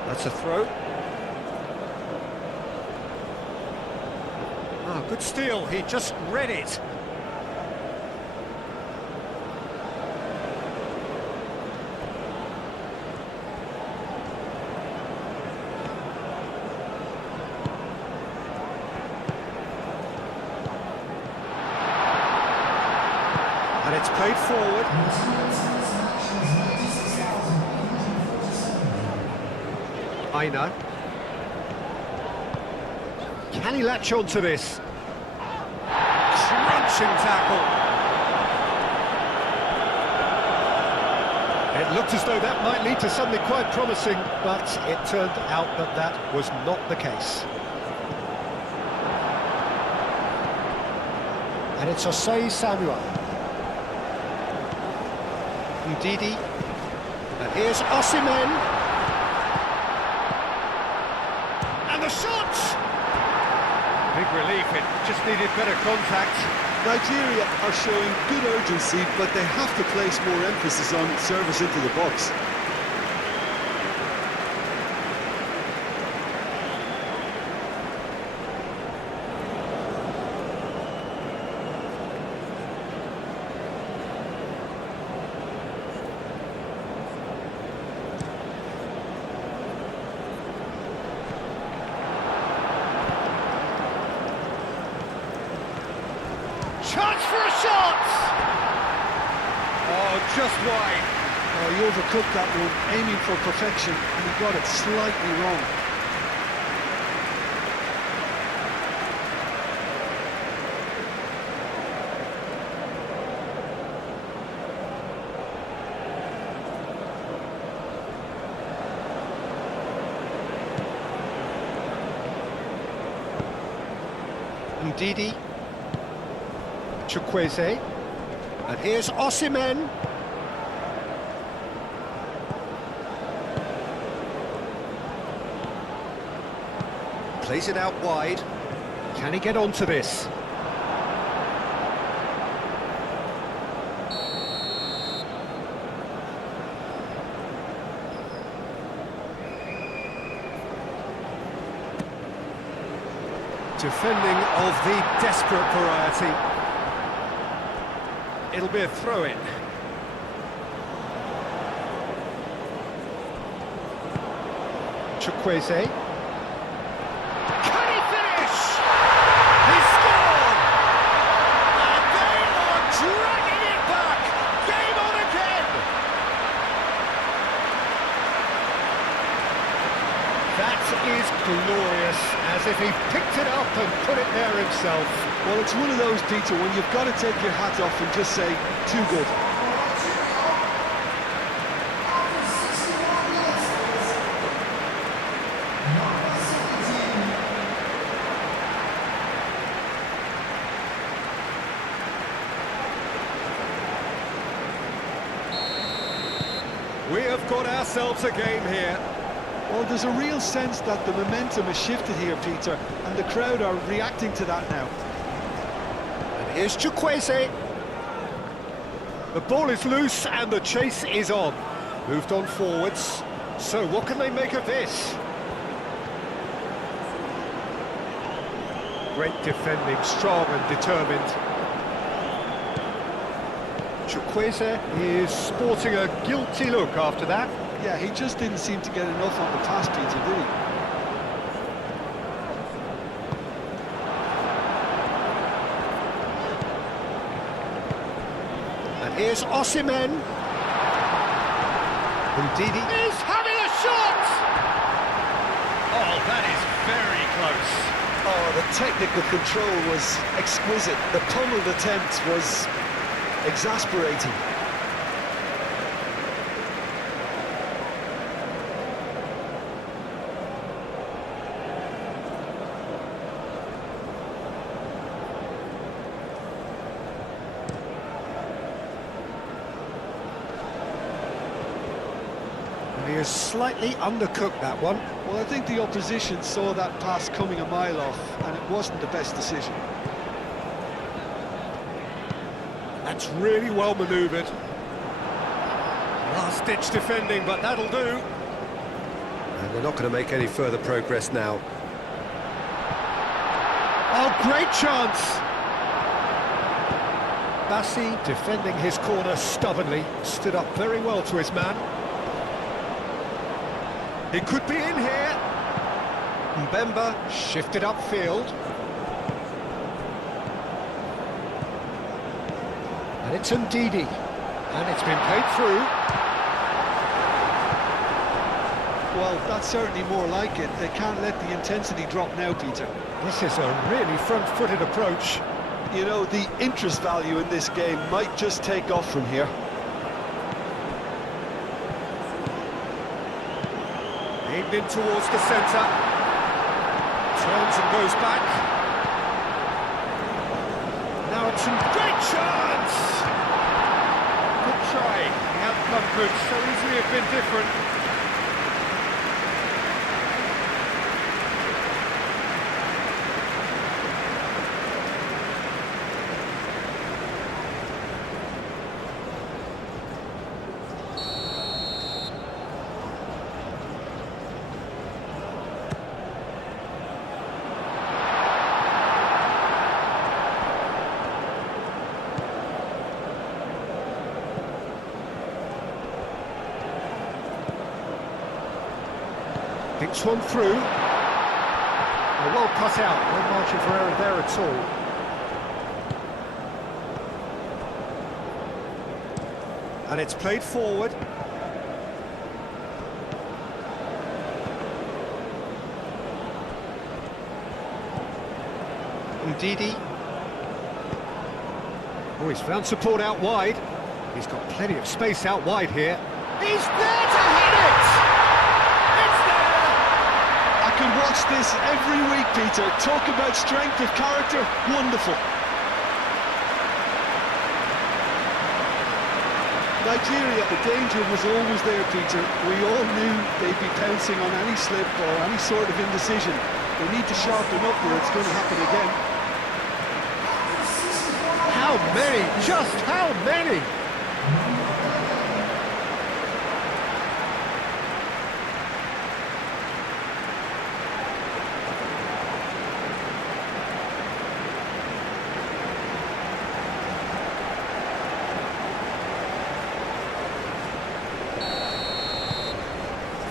That's a throw. Ah, good steal, he just read it. And it's played forward. Aina. Can he latch on to this? Crunching tackle. It looked as though that might lead to something quite promising, but it turned out that that was not the case. And it's Osei Samuel. Ndidi, and here's Osimhen, and the shot! Big relief, it just needed better contact. Nigeria are showing good urgency, but they have to place more emphasis on service into the box. chance for a shot! Oh, just wide. Oh, he overcooked that one, aiming for perfection, and he got it slightly wrong. Ndidi, Chukwueze, and here's Osimhen. Plays it out wide. Can he get onto this? Defending of the desperate variety. It'll be a throw-in. Chukwueze. Can he finish? He scored! And they are dragging it back! Game on again! That is glorious, as if he picked it up and put it there himself. Well, it's one of those, Peter, when you've got to take your hat off and just say, too good. We have got ourselves a game here. Well, there's a real sense that the momentum has shifted here, Peter, and the crowd are reacting to that now. And here's Chukwueze. The ball is loose and the chase is on. Moved on forwards. So what can they make of this? Great defending, strong and determined. Chukwueze is sporting a guilty look after that. Yeah, he just didn't seem to get enough on the pass, Peter, did he? And here's Osimhen. Ndidi is having a shot! Oh, that is very close. Oh, the technical control was exquisite. The pummeled attempt was exasperating. He has slightly undercooked that one. Well, I think the opposition saw that pass coming a mile off, and it wasn't the best decision. That's really well manoeuvred. Last-ditch defending, but that'll do. And they're not going to make any further progress now. Oh, great chance! Bassi, defending his corner stubbornly, stood up very well to his man. He could be in here. Mbemba shifted upfield. And it's Ndidi. And it's been played through. Well, that's certainly more like it. They can't let the intensity drop now, Peter. This is a really front-footed approach. You know, the interest value in this game might just take off from here. Aimed in towards the centre. Turns and goes back. Now it's a great chance! Good try. The outcome could so easily have been different. Thinks one through. Well cut out, no margin for error there at all. And it's played forward. Ndidi. Oh, he's found support out wide. He's got plenty of space out wide here. He's there to hit it! It's there! I can watch this every week, Peter. Talk about strength of character. Wonderful. Nigeria, the danger was always there, Peter. We all knew they'd be pouncing on any slip or any sort of indecision. They need to sharpen up or it's going to happen again. How many? Just how many?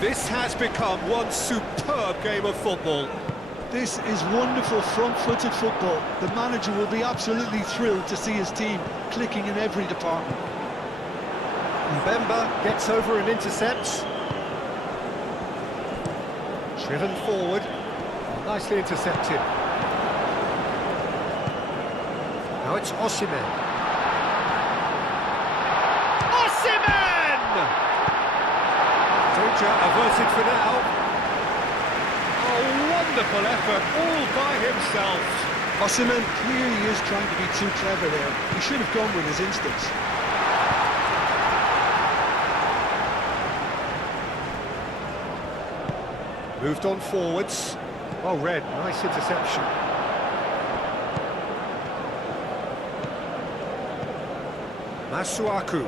This has become one superb game of football. This is wonderful front-footed football. The manager will be absolutely thrilled to see his team clicking in every department. Mbemba gets over and intercepts. Driven forward. Nicely intercepted. Now it's Osimhen. Osimhen! Danger averted for now. Oh, wonderful effort, all by himself. Osimhen clearly is trying to be too clever there. He should have gone with his instincts. Moved on forwards. Oh, Red, nice interception. Masuaku.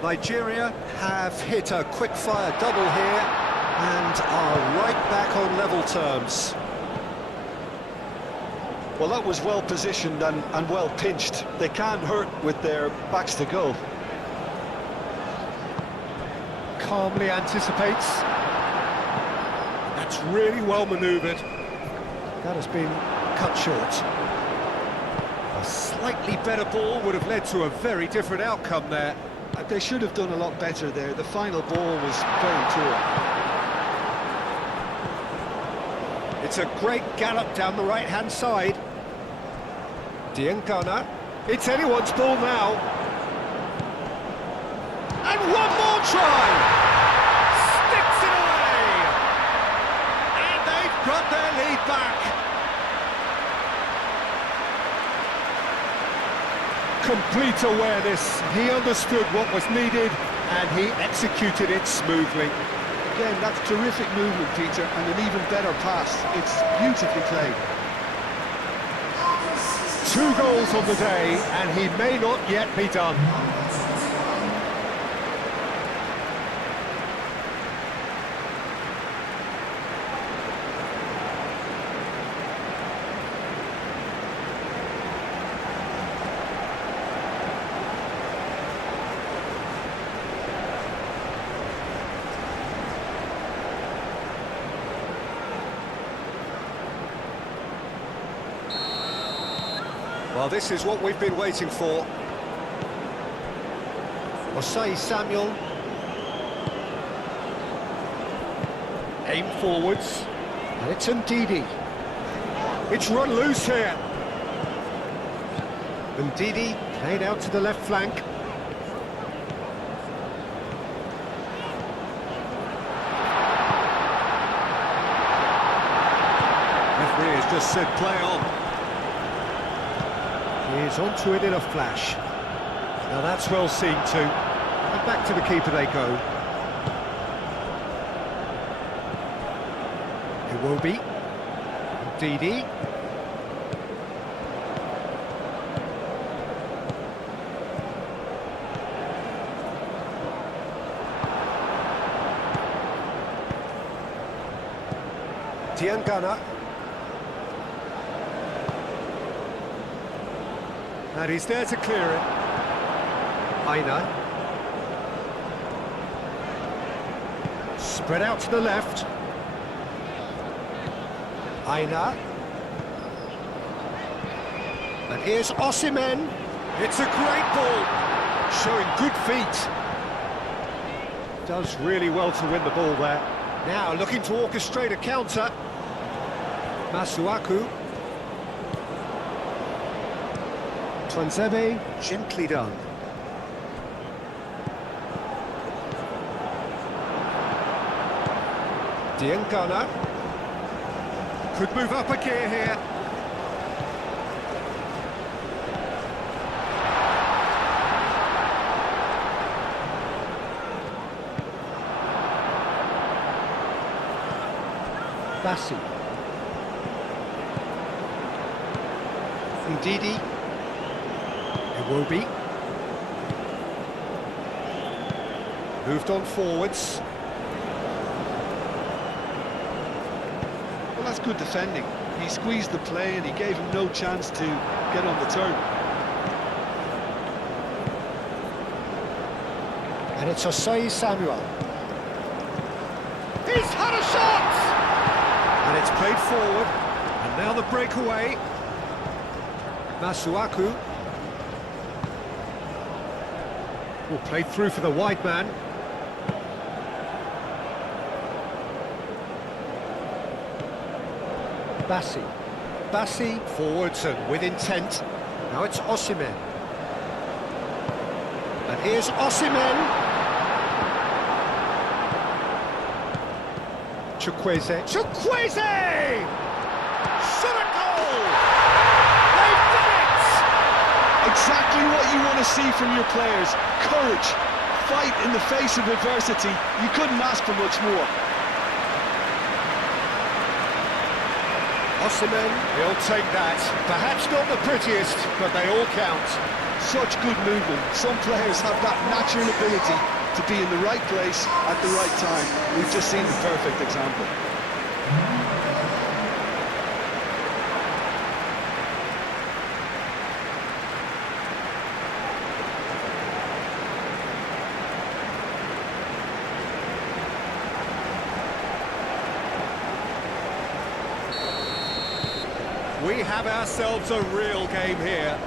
Nigeria have hit a quick-fire double here and are right back on level terms. Well, that was well positioned and well pinched. They can't hurt with their backs to goal. Calmly anticipates. That's really well manoeuvred. That has been cut short. A slightly better ball would have led to a very different outcome there. They should have done a lot better there. The final ball was very poor. It's a great gallop down the right-hand side. Diangana. It's anyone's ball now. And one more try! Sticks it away! And they've got their lead back. Complete awareness. He understood what was needed and he executed it smoothly. Again, that's terrific movement, Peter, and an even better pass. It's beautifully played. 2 goals on the day, and he may not yet be done. Well, this is what we've been waiting for. Osai Samuel. Aim forwards. And it's Ndidi. It's run loose here. Ndidi played out to the left flank. Referee has just said play on. He's onto it in a flash. Now that's well seen too. And back to the keeper they go. Iwobi. Ndidi. Diangana. And he's there to clear it. Aina. Spread out to the left. Aina. And here's Osimhen. It's a great ball, showing good feet. Does really well to win the ball there. Now looking to orchestrate a counter. Masuaku. Twanzebe, gently done. Diangana. Could move up a gear here. Bassi. Ndidi. Iwobi. Moved on forwards. Well, that's good defending. He squeezed the play and he gave him no chance to get on the turn. And it's Osei Samuel. He's had a shot! And it's played forward. And now the breakaway. Masuaku. Well, played through for the wide man. Bassi. Bassi forwards and with intent. Now it's Osimhen. And here's Osimhen. Chukwueze. Chukwueze! Shot a goal! They've done it! Exactly what you want to see from your players. Courage, fight in the face of adversity. You couldn't ask for much more. Osimhen, he'll take that. Perhaps not the prettiest, but they all count. Such good movement. Some players have that natural ability to be in the right place at the right time. We've just seen the perfect example. We have ourselves a real game here.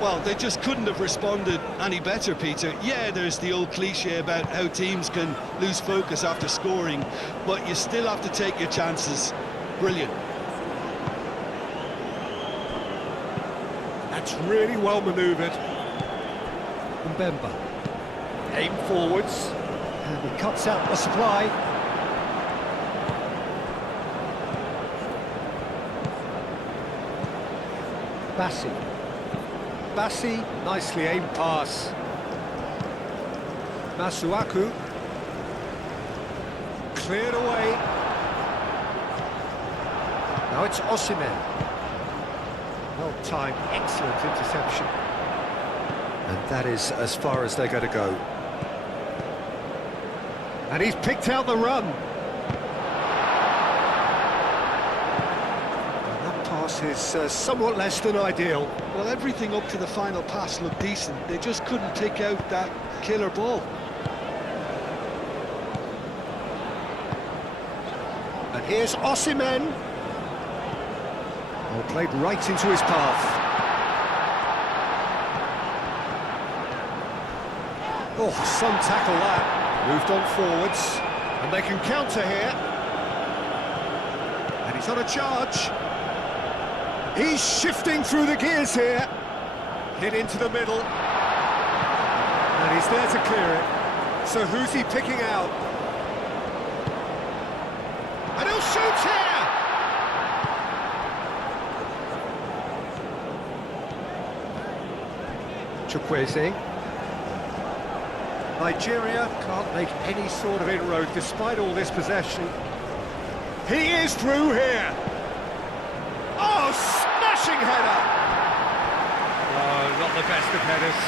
Well, they just couldn't have responded any better, Peter. Yeah, there's the old cliche about how teams can lose focus after scoring, but you still have to take your chances. Brilliant. That's really well manoeuvred. Mbemba. Aim forwards. And he cuts out the supply. Bassi. Bassi, nicely aimed pass. Masuaku. Cleared away. Now it's Osimhen. Well timed, excellent interception. And that is as far as they're going to go. And he's picked out the run. And that pass is somewhat less than ideal. Well, everything up to the final pass looked decent. They just couldn't pick out that killer ball. And here's Osimhen. Oh, played right into his path. Oh, some tackle that. Moved on forwards. And they can counter here. And he's on a charge. He's shifting through the gears here. Hit into the middle. And he's there to clear it. So who's he picking out? And he'll shoot here! Chukwueze. Nigeria can't make any sort of inroad despite all this possession. He is through here! Oh, smashing header! Oh, not the best of headers.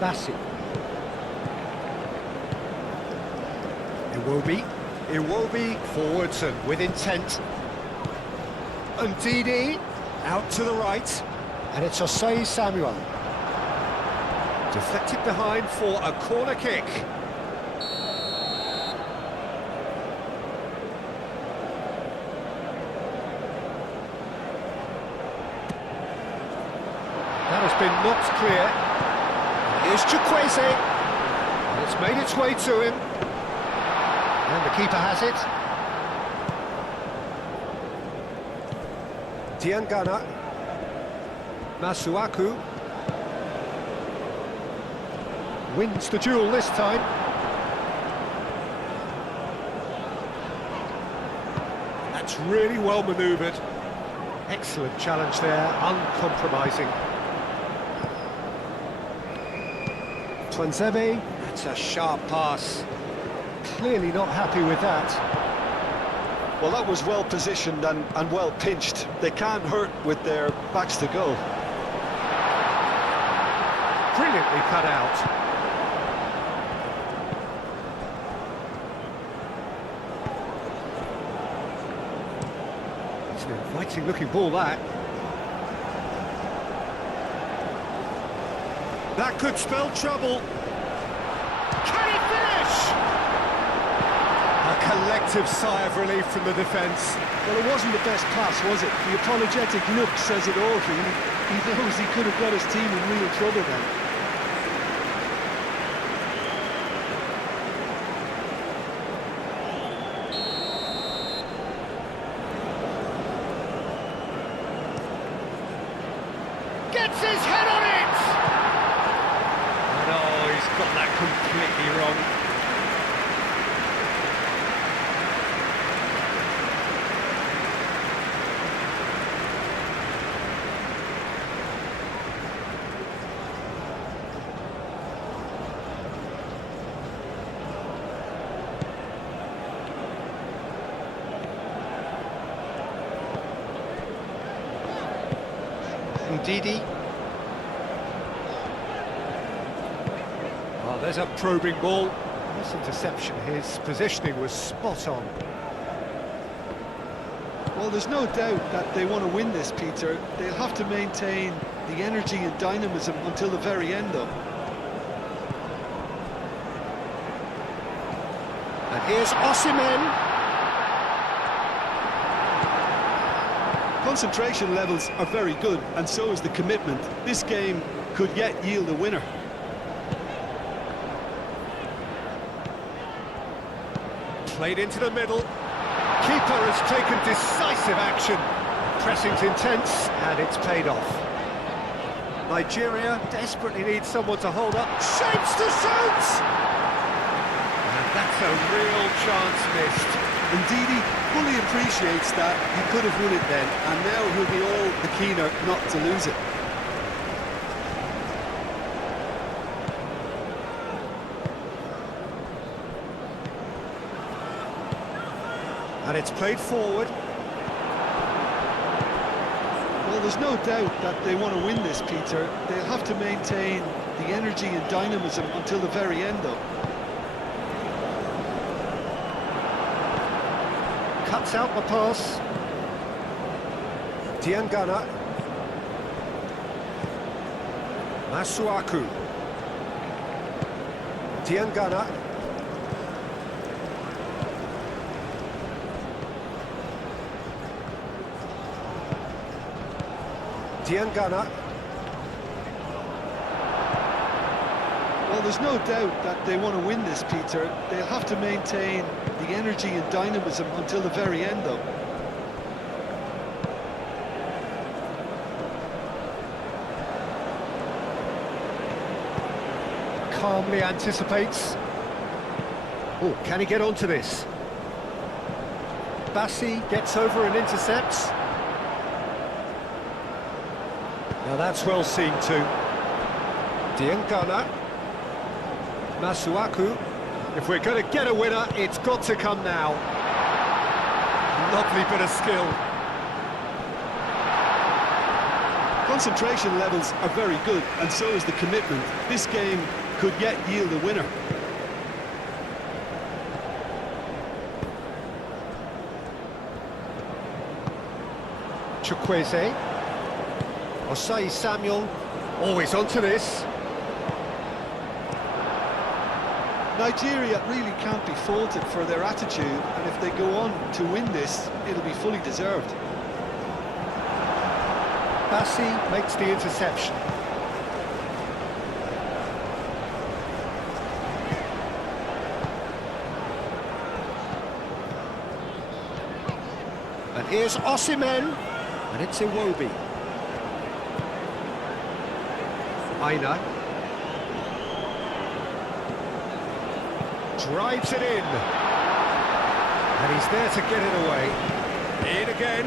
Bassi. Iwobi forwards and with intent. And Ndidi out to the right. And it's Osei Samuel. Deflected behind for a corner kick. That has been knocked clear. Here's Chukwueze. It's made its way to him. And the keeper has it. Diangana. Masuaku. Wins the duel this time. That's really well manoeuvred. Excellent challenge there, uncompromising. Twanzebe, that's a sharp pass. Clearly not happy with that. Well, that was well positioned and well pinched. They can't hurt with their backs to goal. Brilliantly cut out. It's an inviting looking ball, that. That could spell trouble. Can he finish? A collective sigh of relief from the defence. Well, it wasn't the best pass, was it? The apologetic look says it all for him. He knows he could have got his team in real trouble then. Gets his head on it! And oh, he's got that completely wrong. Ndidi. Oh, there's a probing ball. Nice interception. His positioning was spot on. Well, there's no doubt that they want to win this, Peter. They'll have to maintain the energy and dynamism until the very end, though. And here's Osimhen. Concentration levels are very good, and so is the commitment. This game could yet yield a winner. Played into the middle. Keeper has taken decisive action. Pressing's intense, and it's paid off. Nigeria desperately needs someone to hold up. Shapes to shoot! And that's a real chance missed. Ndidi fully appreciates that he could have won it then, and now he'll be all the keener not to lose it. And it's played forward. Well, there's no doubt that they want to win this, Peter. They'll have to maintain the energy and dynamism until the very end, though. Cuts out the pass. Diangana. Masuaku. Diangana. Diangana. Well, there's no doubt that they want to win this, Peter. They'll have to maintain the energy and dynamism until the very end, though. Calmly anticipates. Oh, can he get onto this? Bassi gets over and intercepts. Now that's well seen too. Diangana. Masuaku. If we're going to get a winner, it's got to come now. Lovely bit of skill. Concentration levels are very good, and so is the commitment. This game could yet yield a winner. Chukwueze. Osai Samuel, always onto this. Nigeria really can't be faulted for their attitude, and if they go on to win this, it'll be fully deserved. Bassi makes the interception. And here's Osimhen, and it's Iwobi. Aina. Drives it in. And he's there to get it away. In again.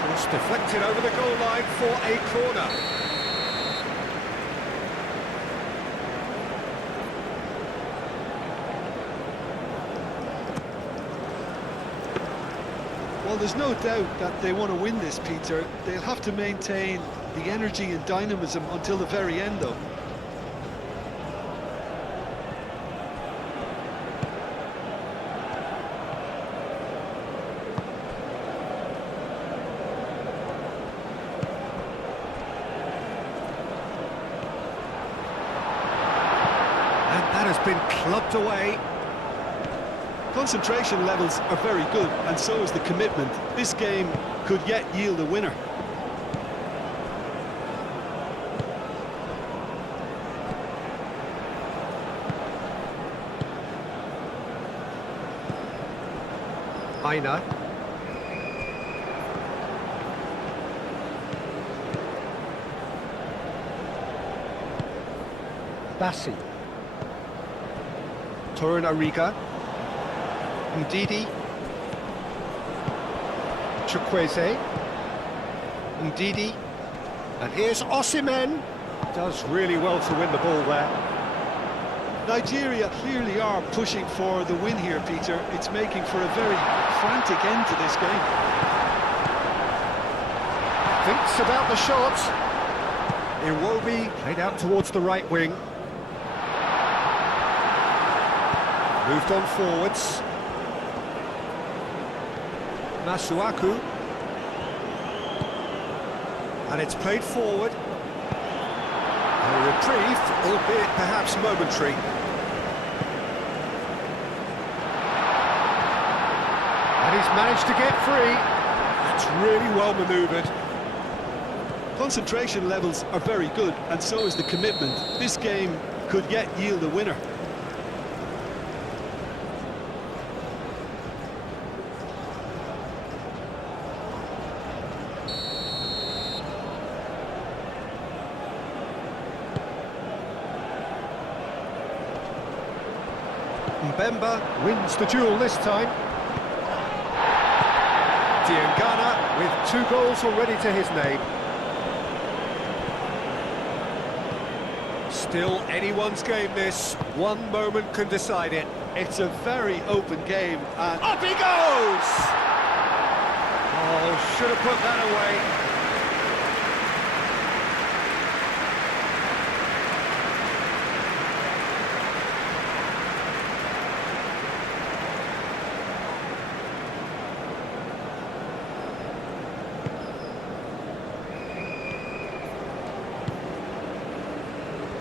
Cross deflected over the goal line for a corner. Well, there's no doubt that they want to win this, Peter. They'll have to maintain the energy and dynamism until the very end, though. That has been clubbed away. Concentration levels are very good, and so is the commitment. This game could yet yield a winner. Aina. Bassi. Torunariga. Ndidi. Chukwueze. Ndidi. And here's Osimhen. Does really well to win the ball there. Nigeria clearly are pushing for the win here, Peter. It's making for a very frantic end to this game. Thinks about the shot. Iwobi played out towards the right wing. Moved on forwards. Masuaku. And it's played forward. A reprieve, albeit perhaps momentary. And he's managed to get free. That's really well manoeuvred. Concentration levels are very good, and so is the commitment. This game could yet yield a winner. Mbemba wins the duel this time. Diangana with 2 goals already to his name. Still anyone's game this. One moment can decide it. It's a very open game, and Up he goes! Oh, should have put that away.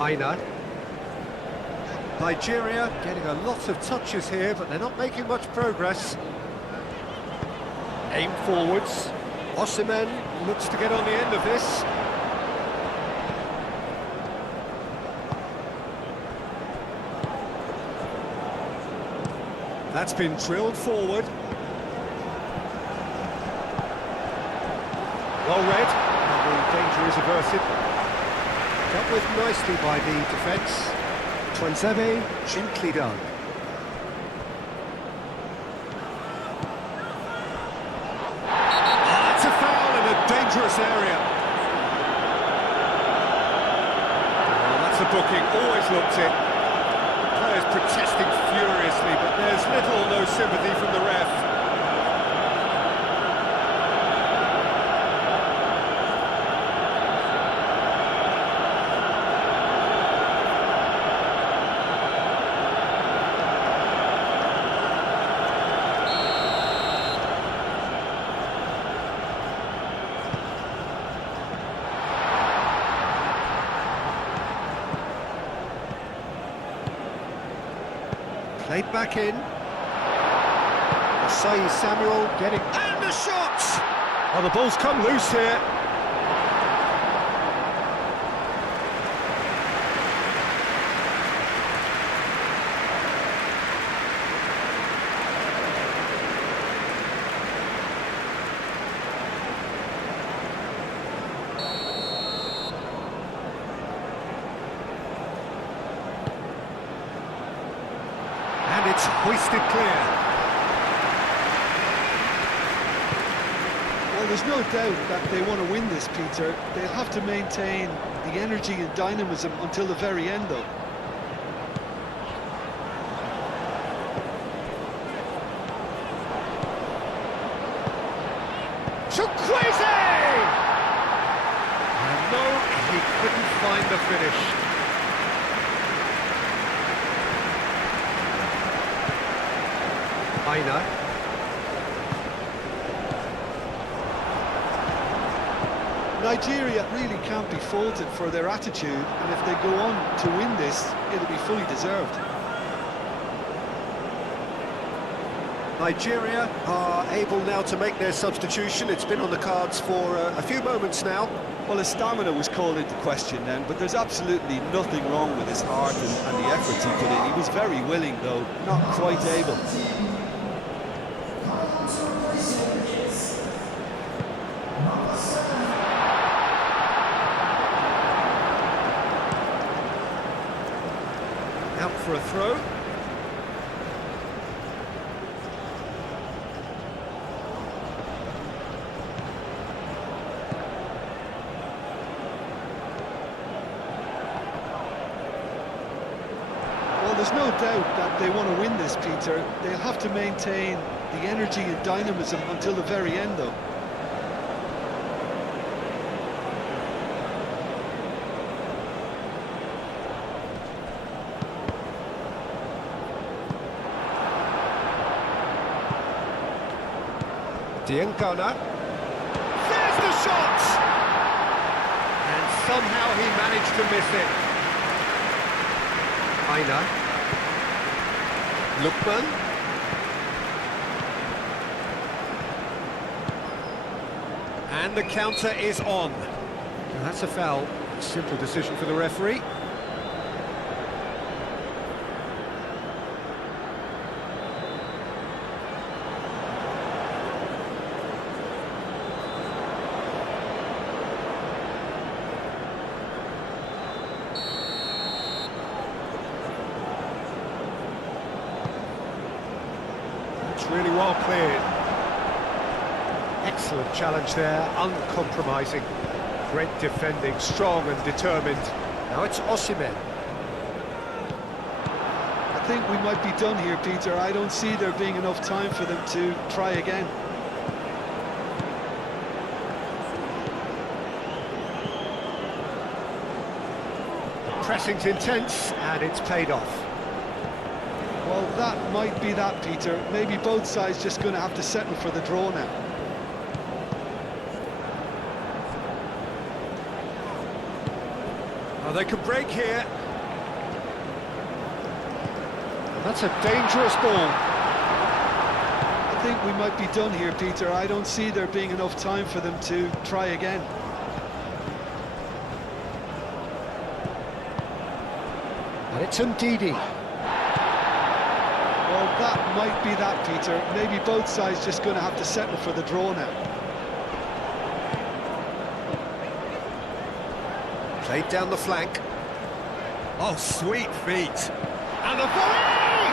Aina. Nigeria getting a lot of touches here, but they're not making much progress. Aim forwards. Osimhen looks to get on the end of this. That's been drilled forward. Well read, and the danger is averted. Dealt with nicely by the defence. Twanzebe, gently done. That's a foul in a dangerous area. Well, that's a booking, always looked it. The players protesting furiously, but there's little or no sympathy from the ref. Played back in. Osei Samuel getting... And a shot! Oh, the ball's come loose here. And it's hoisted clear. Well, there's no doubt that they want to win this, Peter. They'll have to maintain the energy and dynamism until the very end, though. Chukwueze! And no, he couldn't find the finish. Aina. Nigeria really can't be faulted for their attitude, and if they go on to win this, it'll be fully deserved. Nigeria are able now to make their substitution. It's been on the cards for a few moments now. Well, his stamina was called into question then, but there's absolutely nothing wrong with his heart and the efforts he put in. He was very willing, though, not quite able. Out for a throw. Well, there's no doubt that they want to win this, Peter. They'll have to maintain the energy and dynamism until the very end, though. Dienkona. There's the shot! And somehow he managed to miss it. Aina. Lukman. And the counter is on. Now that's a foul. Simple decision for the referee. It's really well played. Excellent challenge there, uncompromising. Great defending, strong and determined. Now it's Osimhen. I think we might be done here, Peter. I don't see there being enough time for them to try again. The pressing's intense and it's paid off. Well, that might be that, Peter. Maybe both sides just going to have to settle for the draw now. Oh, they could break here. And that's a dangerous ball. I think we might be done here, Peter. I don't see there being enough time for them to try again. And it's Ndidi. Well, that might be that, Peter. Maybe both sides just going to have to settle for the draw now. Played down the flank. Oh, sweet feet. And the volley!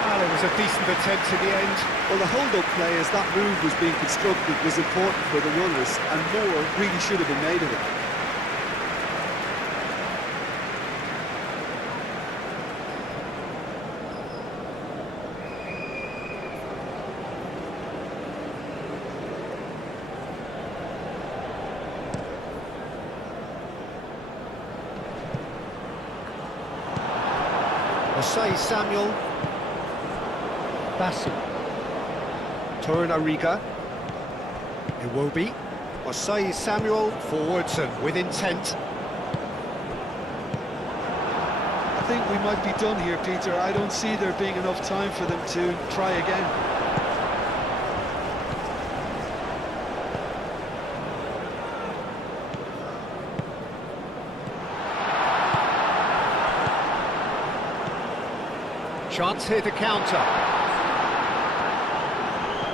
Well, it was a decent attempt in the end. Well, the hold-up play as that move was being constructed was important for the runners, and more really should have been made of it. Osei Samuel. Bassi. Torunariga. Iwobi. Osei Samuel forwards and with intent. I think we might be done here, Peter. I don't see there being enough time for them to try again. Chance here to counter.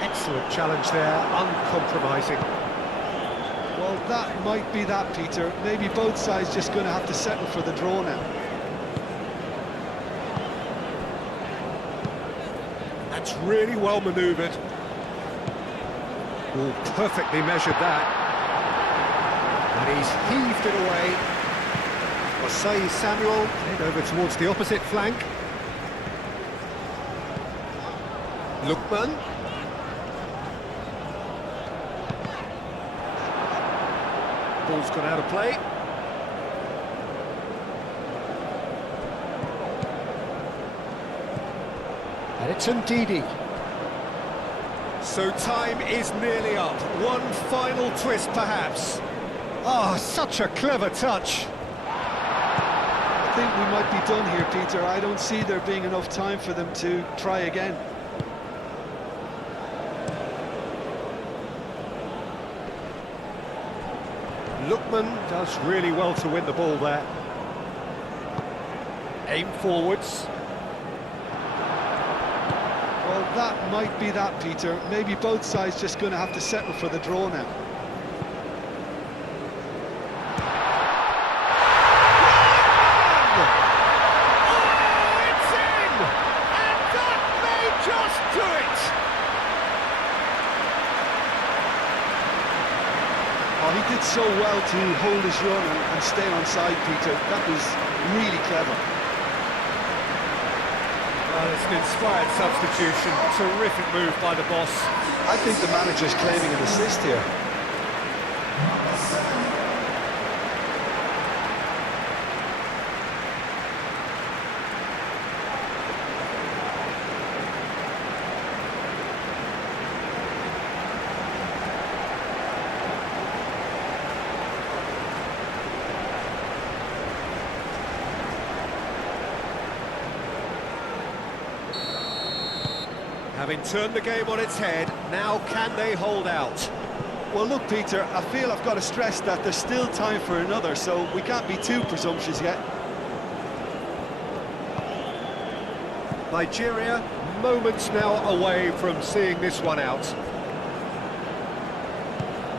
Excellent challenge there, uncompromising. Well, that might be that, Peter. Maybe both sides just going to have to settle for the draw now. That's really well manoeuvred. Oh, perfectly measured that. And he's heaved it away. Osei Samuel played over towards the opposite flank. Lookman. Ball's gone out of play. And it's Ndidi. So time is nearly up. One final twist, perhaps. Oh, such a clever touch. I think we might be done here, Peter. I don't see there being enough time for them to try again. Lookman does really well to win the ball there. Aim forwards. Well, that might be that, Peter. Maybe both sides just going to have to settle for the draw now. Oh, it's in! And that may just do it! Oh, he did so well to hold his run and stay on side, Peter. That was really clever. Well, it's an inspired substitution. Terrific move by the boss. I think the manager's claiming an assist here. Having turned the game on its head, now can they hold out? Well, look, Peter, I feel I've got to stress that there's still time for another, so we can't be too presumptuous yet. Nigeria, moments now away from seeing this one out.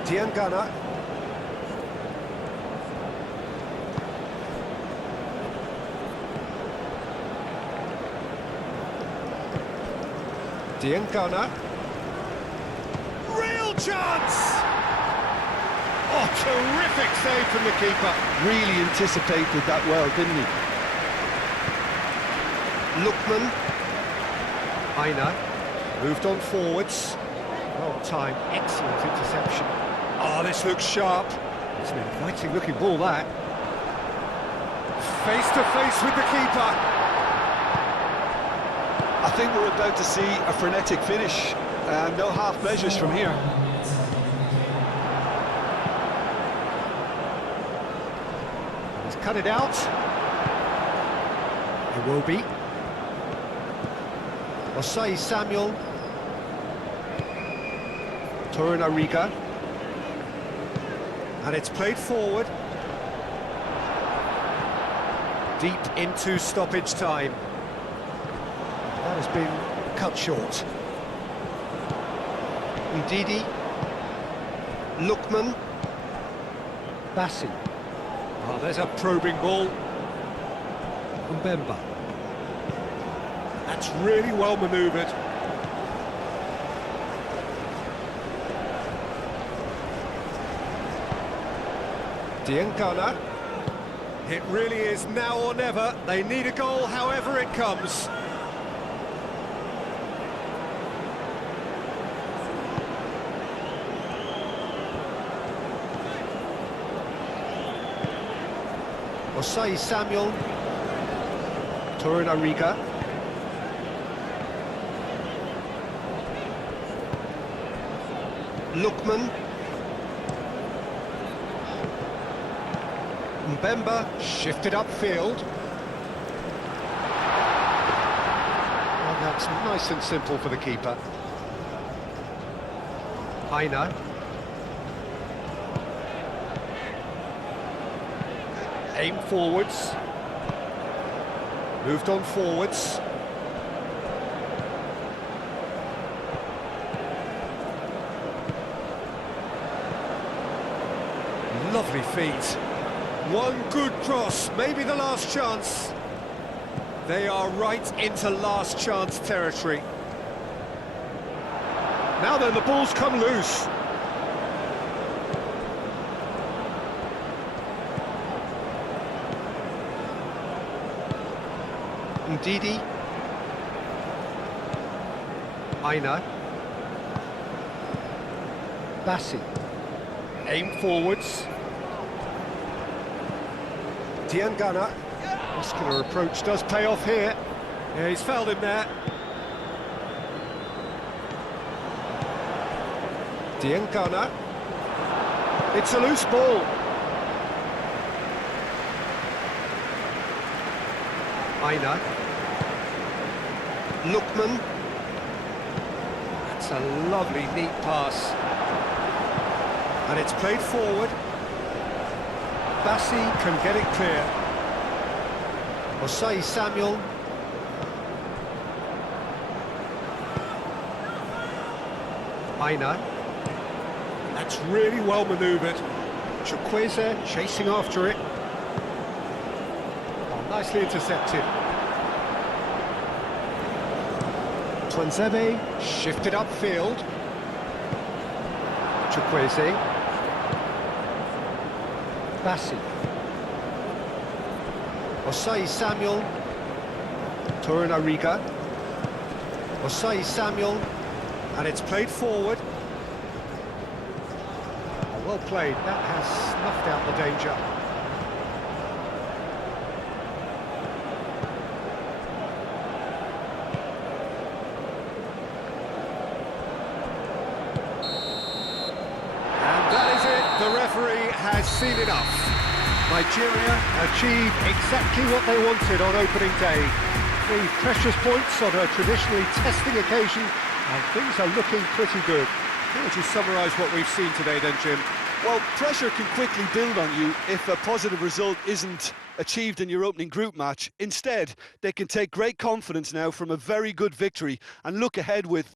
Diangana. Diangana. Real chance! Oh, terrific save from the keeper. Really anticipated that well, didn't he? Lookman. Aina. Moved on forwards. Well timed, excellent interception. Oh, this looks sharp. It's an inviting looking ball, that. Face to face with the keeper. I think we're about to see a frenetic finish. No half measures from here. He's cut it out. It will be. Osei Samuel. Torunariga. And it's played forward. Deep into stoppage time. That has been cut short. Ndidi. Lookman. Bassi. Oh, there's a probing ball. Mbemba. That's really well manoeuvred. Diangana. It really is now or never. They need a goal however it comes. Osei Samuel. Torunariga. Lookman. Mbemba shifted upfield. It's nice and simple for the keeper. Aina. Aim forwards. Moved on forwards. Lovely feet. One good cross, maybe the last chance. They are right into last chance territory. Now then, the ball's come loose. Ndidi. Aina. Bassi. Aim forwards. Diangana. Muscular approach does pay off here. Yeah, he's fouled him there. Diangana. It's a loose ball. Aina. Lookman. That's a lovely, neat pass. And it's played forward. Bassi can get it clear. Osei Samuel. Aina. That's really well manoeuvred. Chukwueze chasing after it. Oh, nicely intercepted. Twanzebe shifted upfield. Chukwueze. Bassi. Osei Samuel. Torunariga. Osei Samuel. And it's played forward. Oh, well played. That has snuffed out the danger. And that is it. The referee has seen enough. Nigeria achieved exactly what they wanted on opening day. 3 precious points on a traditionally testing occasion, and things are looking pretty good. How would you summarise what we've seen today then, Jim? Well, pressure can quickly build on you if a positive result isn't achieved in your opening group match. Instead, they can take great confidence now from a very good victory and look ahead with